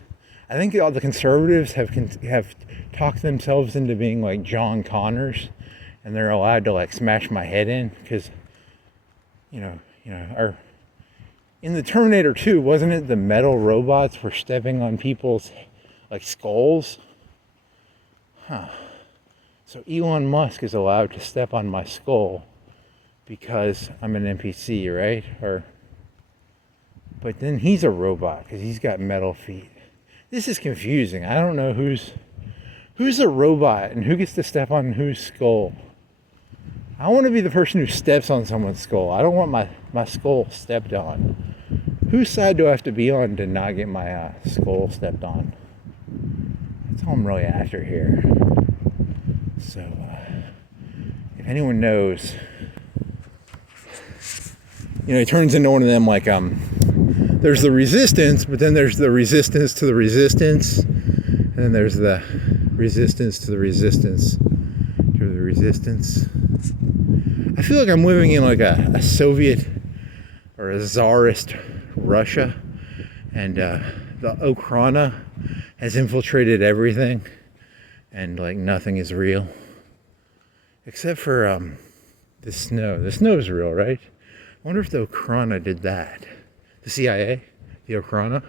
I think all the conservatives have talked themselves into being like John Connors, and they're allowed to like smash my head in because, or in the Terminator 2, wasn't it the metal robots were stepping on people's like skulls? Huh. So Elon Musk is allowed to step on my skull because I'm an NPC, right? But then he's a robot because he's got metal feet. This is confusing. I don't know who's a robot and who gets to step on whose skull. I want to be the person who steps on someone's skull. I don't want my skull stepped on. Whose side do I have to be on to not get my skull stepped on? That's all I'm really after here. So, if anyone knows, it turns into one of them like, there's the resistance, but then there's the resistance to the resistance, and then there's the resistance to the resistance to the resistance. I feel like I'm living in like a Soviet or a Tsarist Russia, and the Ukraine has infiltrated everything, and like nothing is real except for the snow. The snow is real, right? I wonder if the Ukraine did that. The CIA, the Ukraine,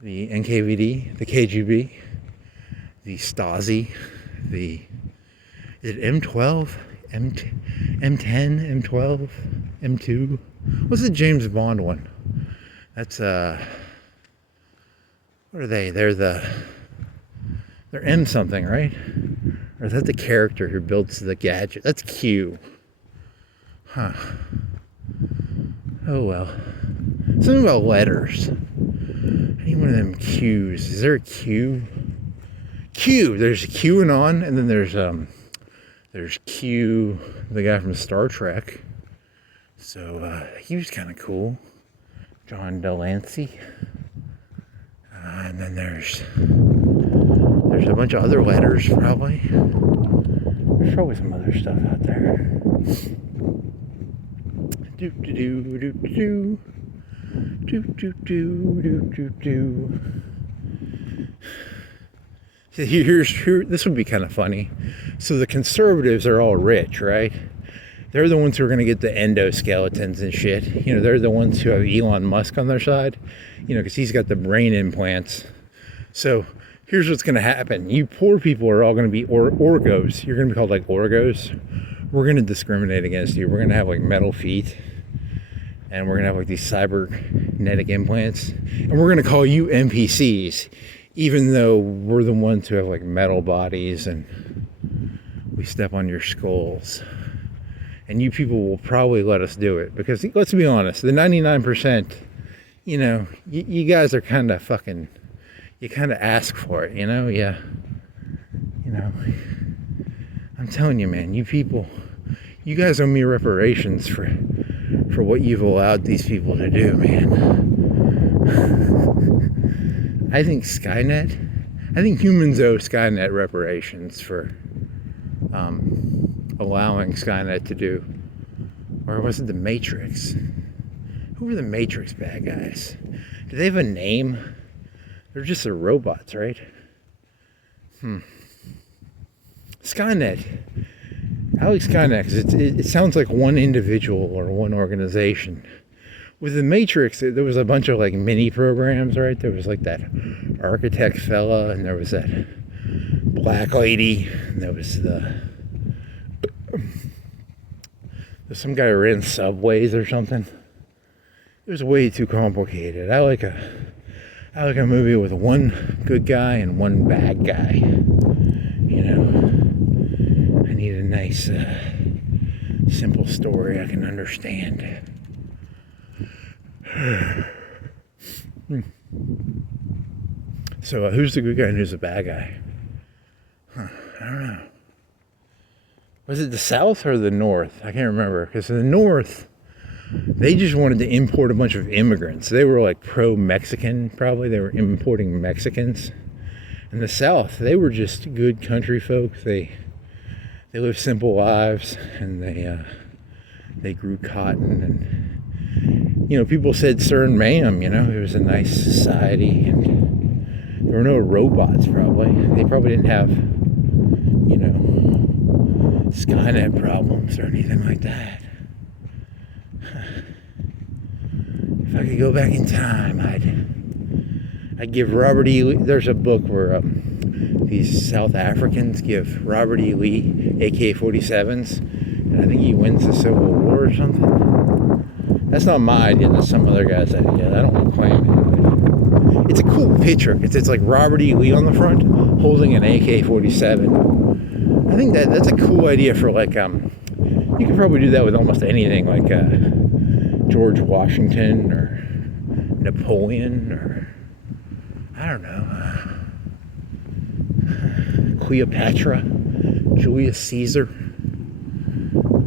the NKVD, the KGB, the Stasi, is it M12, M10, M12, M2? What's the James Bond one? That's what are they? They're M something, right? Or is that the character who builds the gadget? That's Q. Huh. Oh well. Something about letters. I need one of them Q's. Is there a Q? Q. There's a QAnon, and then there's Q, the guy from Star Trek. So he was kind of cool. John Delancey. And then there's a bunch of other letters, probably. There's probably some other stuff out there. Do do do do do do do do do do. Here, this would be kind of funny. So the conservatives are all rich, right? They're the ones who are going to get the endoskeletons and shit. They're the ones who have Elon Musk on their side, because he's got the brain implants. So here's what's going to happen. You poor people are all going to be orgos. You're going to be called like orgos. We're going to discriminate against you. We're going to have like metal feet. And we're going to have like these cybernetic implants. And we're going to call you NPCs. Even though we're the ones who have like metal bodies and we step on your skulls. And you people will probably let us do it. Because let's be honest, the 99%, you guys are kind of fucking, you kind of ask for it, yeah. I'm telling you, man, you people, you guys owe me reparations for what you've allowed these people to do, man. I think humans owe Skynet reparations for allowing Skynet to do, or was it the Matrix? Who were the Matrix bad guys? Do they have a name? They're just the robots, right? Skynet. I like Skynet because it sounds like one individual or one organization. With the Matrix, there was a bunch of like mini programs, right? There was like that architect fella, and there was that black lady, and there was there's some guy who ran subways or something. It was way too complicated. I like a movie with one good guy and one bad guy. I need a nice, simple story I can understand. So who's the good guy and who's the bad guy? I don't know. Was it the South or the North? I can't remember. Because in the North, they just wanted to import a bunch of immigrants. They were like pro-Mexican, probably. They were importing Mexicans. In the South, they were just good country folk. They lived simple lives, and they grew cotton. And, you know, people said sir and ma'am, you know. It was a nice society. And there were no robots, probably. They probably didn't have, you know, Skynet problems or anything like that. If I could go back in time, I'd give Robert E. Lee. There's a book where these South Africans give Robert E. Lee AK-47s, and I think he wins the Civil War or something. That's not my idea. That's some other guy's idea. I don't want to claim it. But it's a cool picture. It's like Robert E. Lee on the front holding an AK-47. I think that's a cool idea for like you could probably do that with almost anything, like George Washington or Napoleon or I don't know, Cleopatra, Julius Caesar,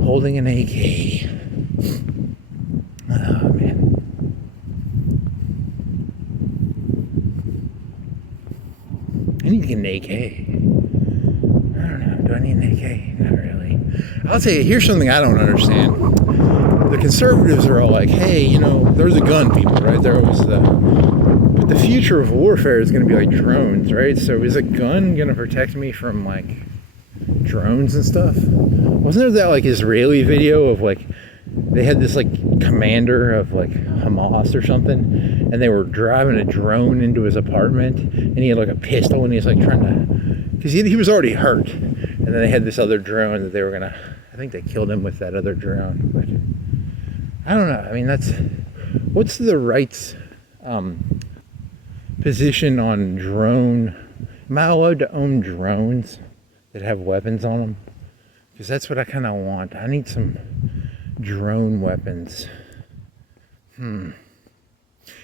holding an AK. Oh man. I need to get an AK. I don't know, do I need an AK? Not really. I'll tell you, here's something I don't understand. The conservatives are all like, hey, you know, there's a gun, people, right? They're always but the future of warfare is going to be like drones, right? So is a gun going to protect me from like drones and stuff? Wasn't there that like Israeli video of like, they had this like commander of like Hamas or something, and they were driving a drone into his apartment, and he had like a pistol, and he was like trying to, because he was already hurt, and then they had this other drone that they were gonna, I think they killed him with that other drone, but I don't know. I mean, what's the right's position on drone? Am I allowed to own drones that have weapons on them? Because that's what I kind of want. I need some drone weapons. You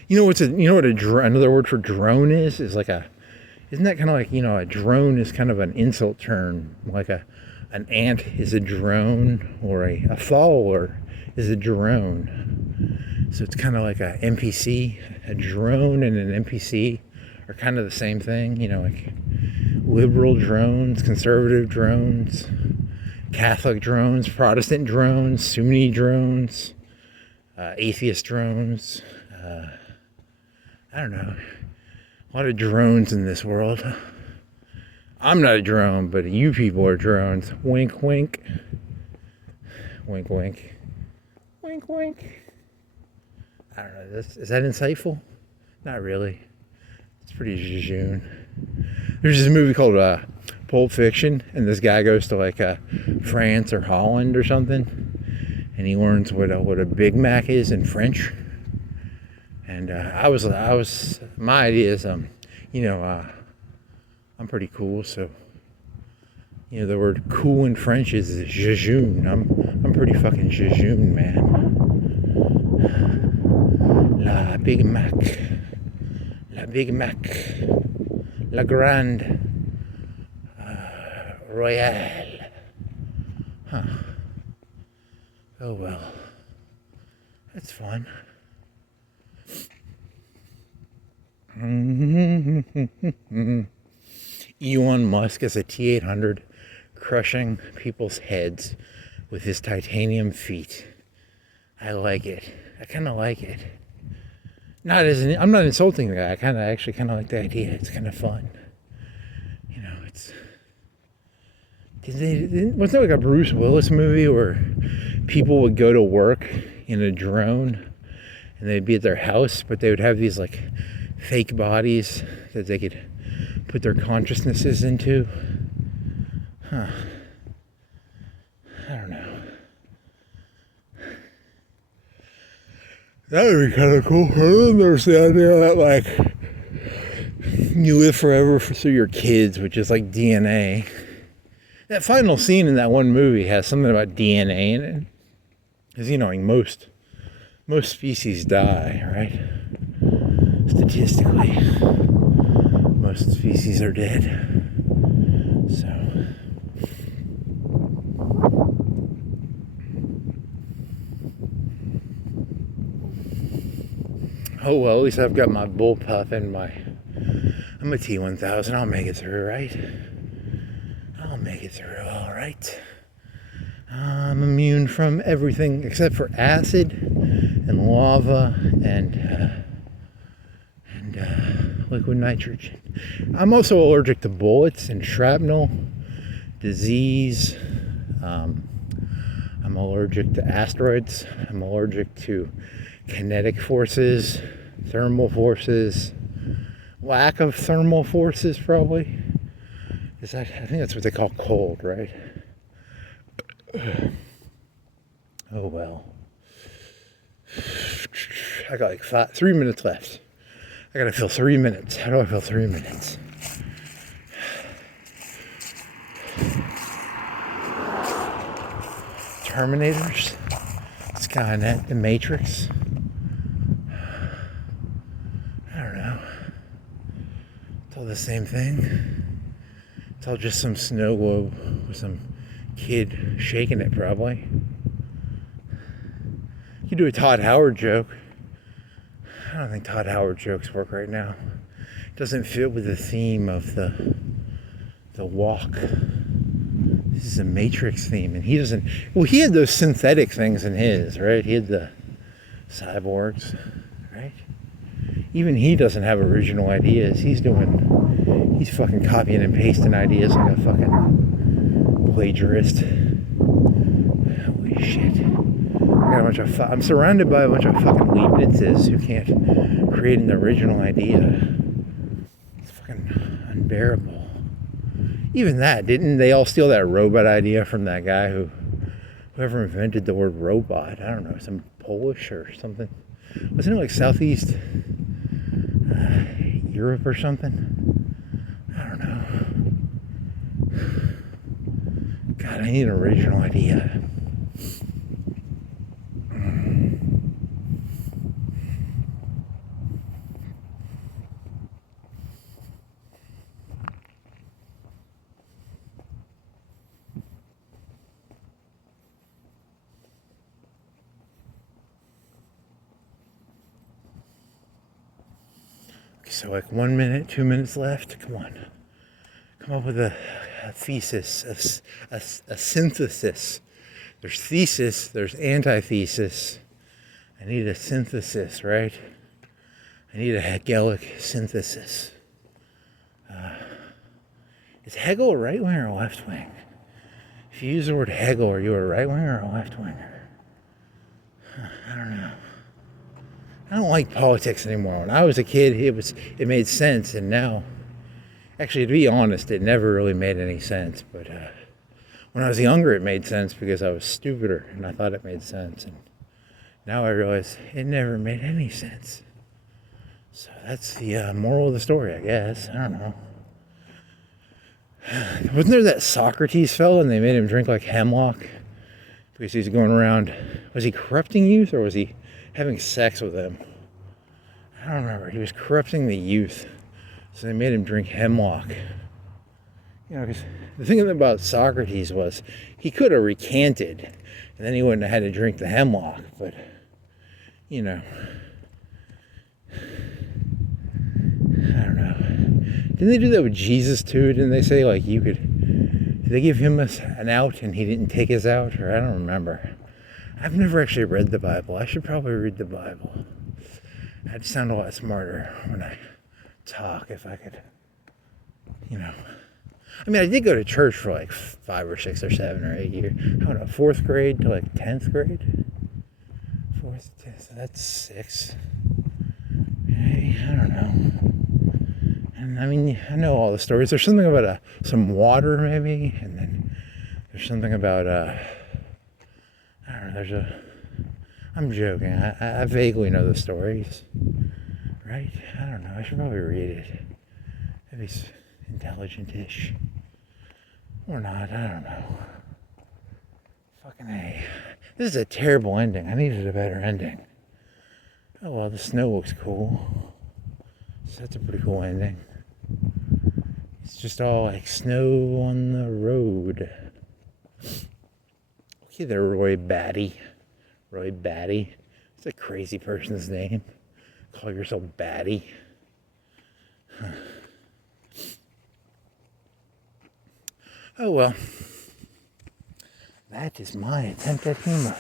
know what another word for drone is? Is like isn't that kind of like, you know, a drone is kind of an insult term, like an ant is a drone, or a follower is a drone. So it's kind of like a NPC. A drone and an NPC are kind of the same thing, you know, like liberal drones, conservative drones, Catholic drones, Protestant drones, Sunni drones, atheist drones. I don't know. A lot of drones in this world. I'm not a drone, but you people are drones. Wink, wink. Wink, wink. Wink, wink. I don't know. Is that insightful? Not really. It's pretty jejune. There's this movie called Pulp Fiction, and this guy goes to like France or Holland or something, and he learns what a Big Mac is in French. And my idea is, you know, I'm pretty cool, so, you know, the word cool in French is jejune. I'm pretty fucking jejune, man. La Big Mac, La Big Mac, La Grande Royale. Huh. Oh well. That's fun. Elon Musk as a T-800 crushing people's heads with his titanium feet. I like it. I kind of like it. I'm not insulting the guy. I actually kind of like the idea. It's kind of fun. You know, wasn't there like a Bruce Willis movie where people would go to work in a drone and they'd be at their house, but they would have these like fake bodies that they could put their consciousnesses into? Huh. I don't know. That would be kind of cool. I don't understand the idea that like you live forever through your kids, which is like DNA. That final scene in that one movie has something about DNA in it. Because, you know, most species die, right? Statistically, most species are dead. So Oh well, at least I've got my bullpup and I'm a T1000. I'll make it through, right? I'll make it through, all right. I'm immune from everything except for acid and lava and liquid nitrogen. I'm also allergic to bullets and shrapnel, disease. I'm allergic to asteroids. I'm allergic to kinetic forces, thermal forces, lack of thermal forces probably. I think that's what they call cold, right? Oh well. I got like 3 minutes left. I gotta fill 3 minutes. How do I fill 3 minutes? Terminators, Skynet, The Matrix. I don't know. It's all the same thing. It's all just some snow globe with some kid shaking it, probably. You could do a Todd Howard joke. I don't think Todd Howard jokes work right now. It doesn't fit with the theme of the walk. This is a Matrix theme, and he doesn't. Well, he had those synthetic things in his, right? He had the cyborgs, right? Even he doesn't have original ideas. He's fucking copying and pasting ideas like a fucking plagiarist. Holy shit. I'm surrounded by a bunch of fucking Leibnizes who can't create an original idea. It's fucking unbearable. Even that, didn't they all steal that robot idea from that guy whoever invented the word robot? I don't know, some Polish or something. Wasn't it like Southeast Europe or something? I don't know. God, I need an original idea. So like 1 minute, 2 minutes left. Come on. Come up with a thesis, a synthesis. There's thesis, there's antithesis. I need a synthesis, right? I need a Hegelic synthesis. Is Hegel a right wing or a left wing? If you use the word Hegel, are you a right winger or a left winger? I don't know. I don't like politics anymore. When I was a kid, it made sense, and now, actually, to be honest, it never really made any sense. But when I was younger, it made sense because I was stupider, and I thought it made sense. And now I realize it never made any sense. So that's the moral of the story, I guess. I don't know. Wasn't there that Socrates fellow, and they made him drink like hemlock because he's going around? Was he corrupting youth, or was he having sex with them? I don't remember. He was corrupting the youth, so they made him drink hemlock. You know, because the thing about Socrates was he could have recanted, and then he wouldn't have had to drink the hemlock. But you know, I don't know. Didn't they do that with Jesus too? Didn't they say like you could? Did they give him an out and he didn't take his out? Or I don't remember. I've never actually read the Bible. I should probably read the Bible. I'd sound a lot smarter when I talk if I could, you know. I mean, I did go to church for like 5 or 6 or 7 or 8 years. I don't know, 4th grade to like 10th grade? 4th, 10th, so that's 6. Okay, I don't know. And I mean, I know all the stories. There's something about some water maybe, and then there's something about, I don't know, I'm joking. I vaguely know the stories, right? I don't know. I should probably read it. Maybe it's intelligent-ish. Or not. I don't know. Fucking A. This is a terrible ending. I needed a better ending. Oh well, the snow looks cool. So that's a pretty cool ending. It's just all like snow on the road. Okay there, Roy Batty. Roy Batty. It's a crazy person's name. Call yourself batty. Huh. Oh well. That is my attempt at humor.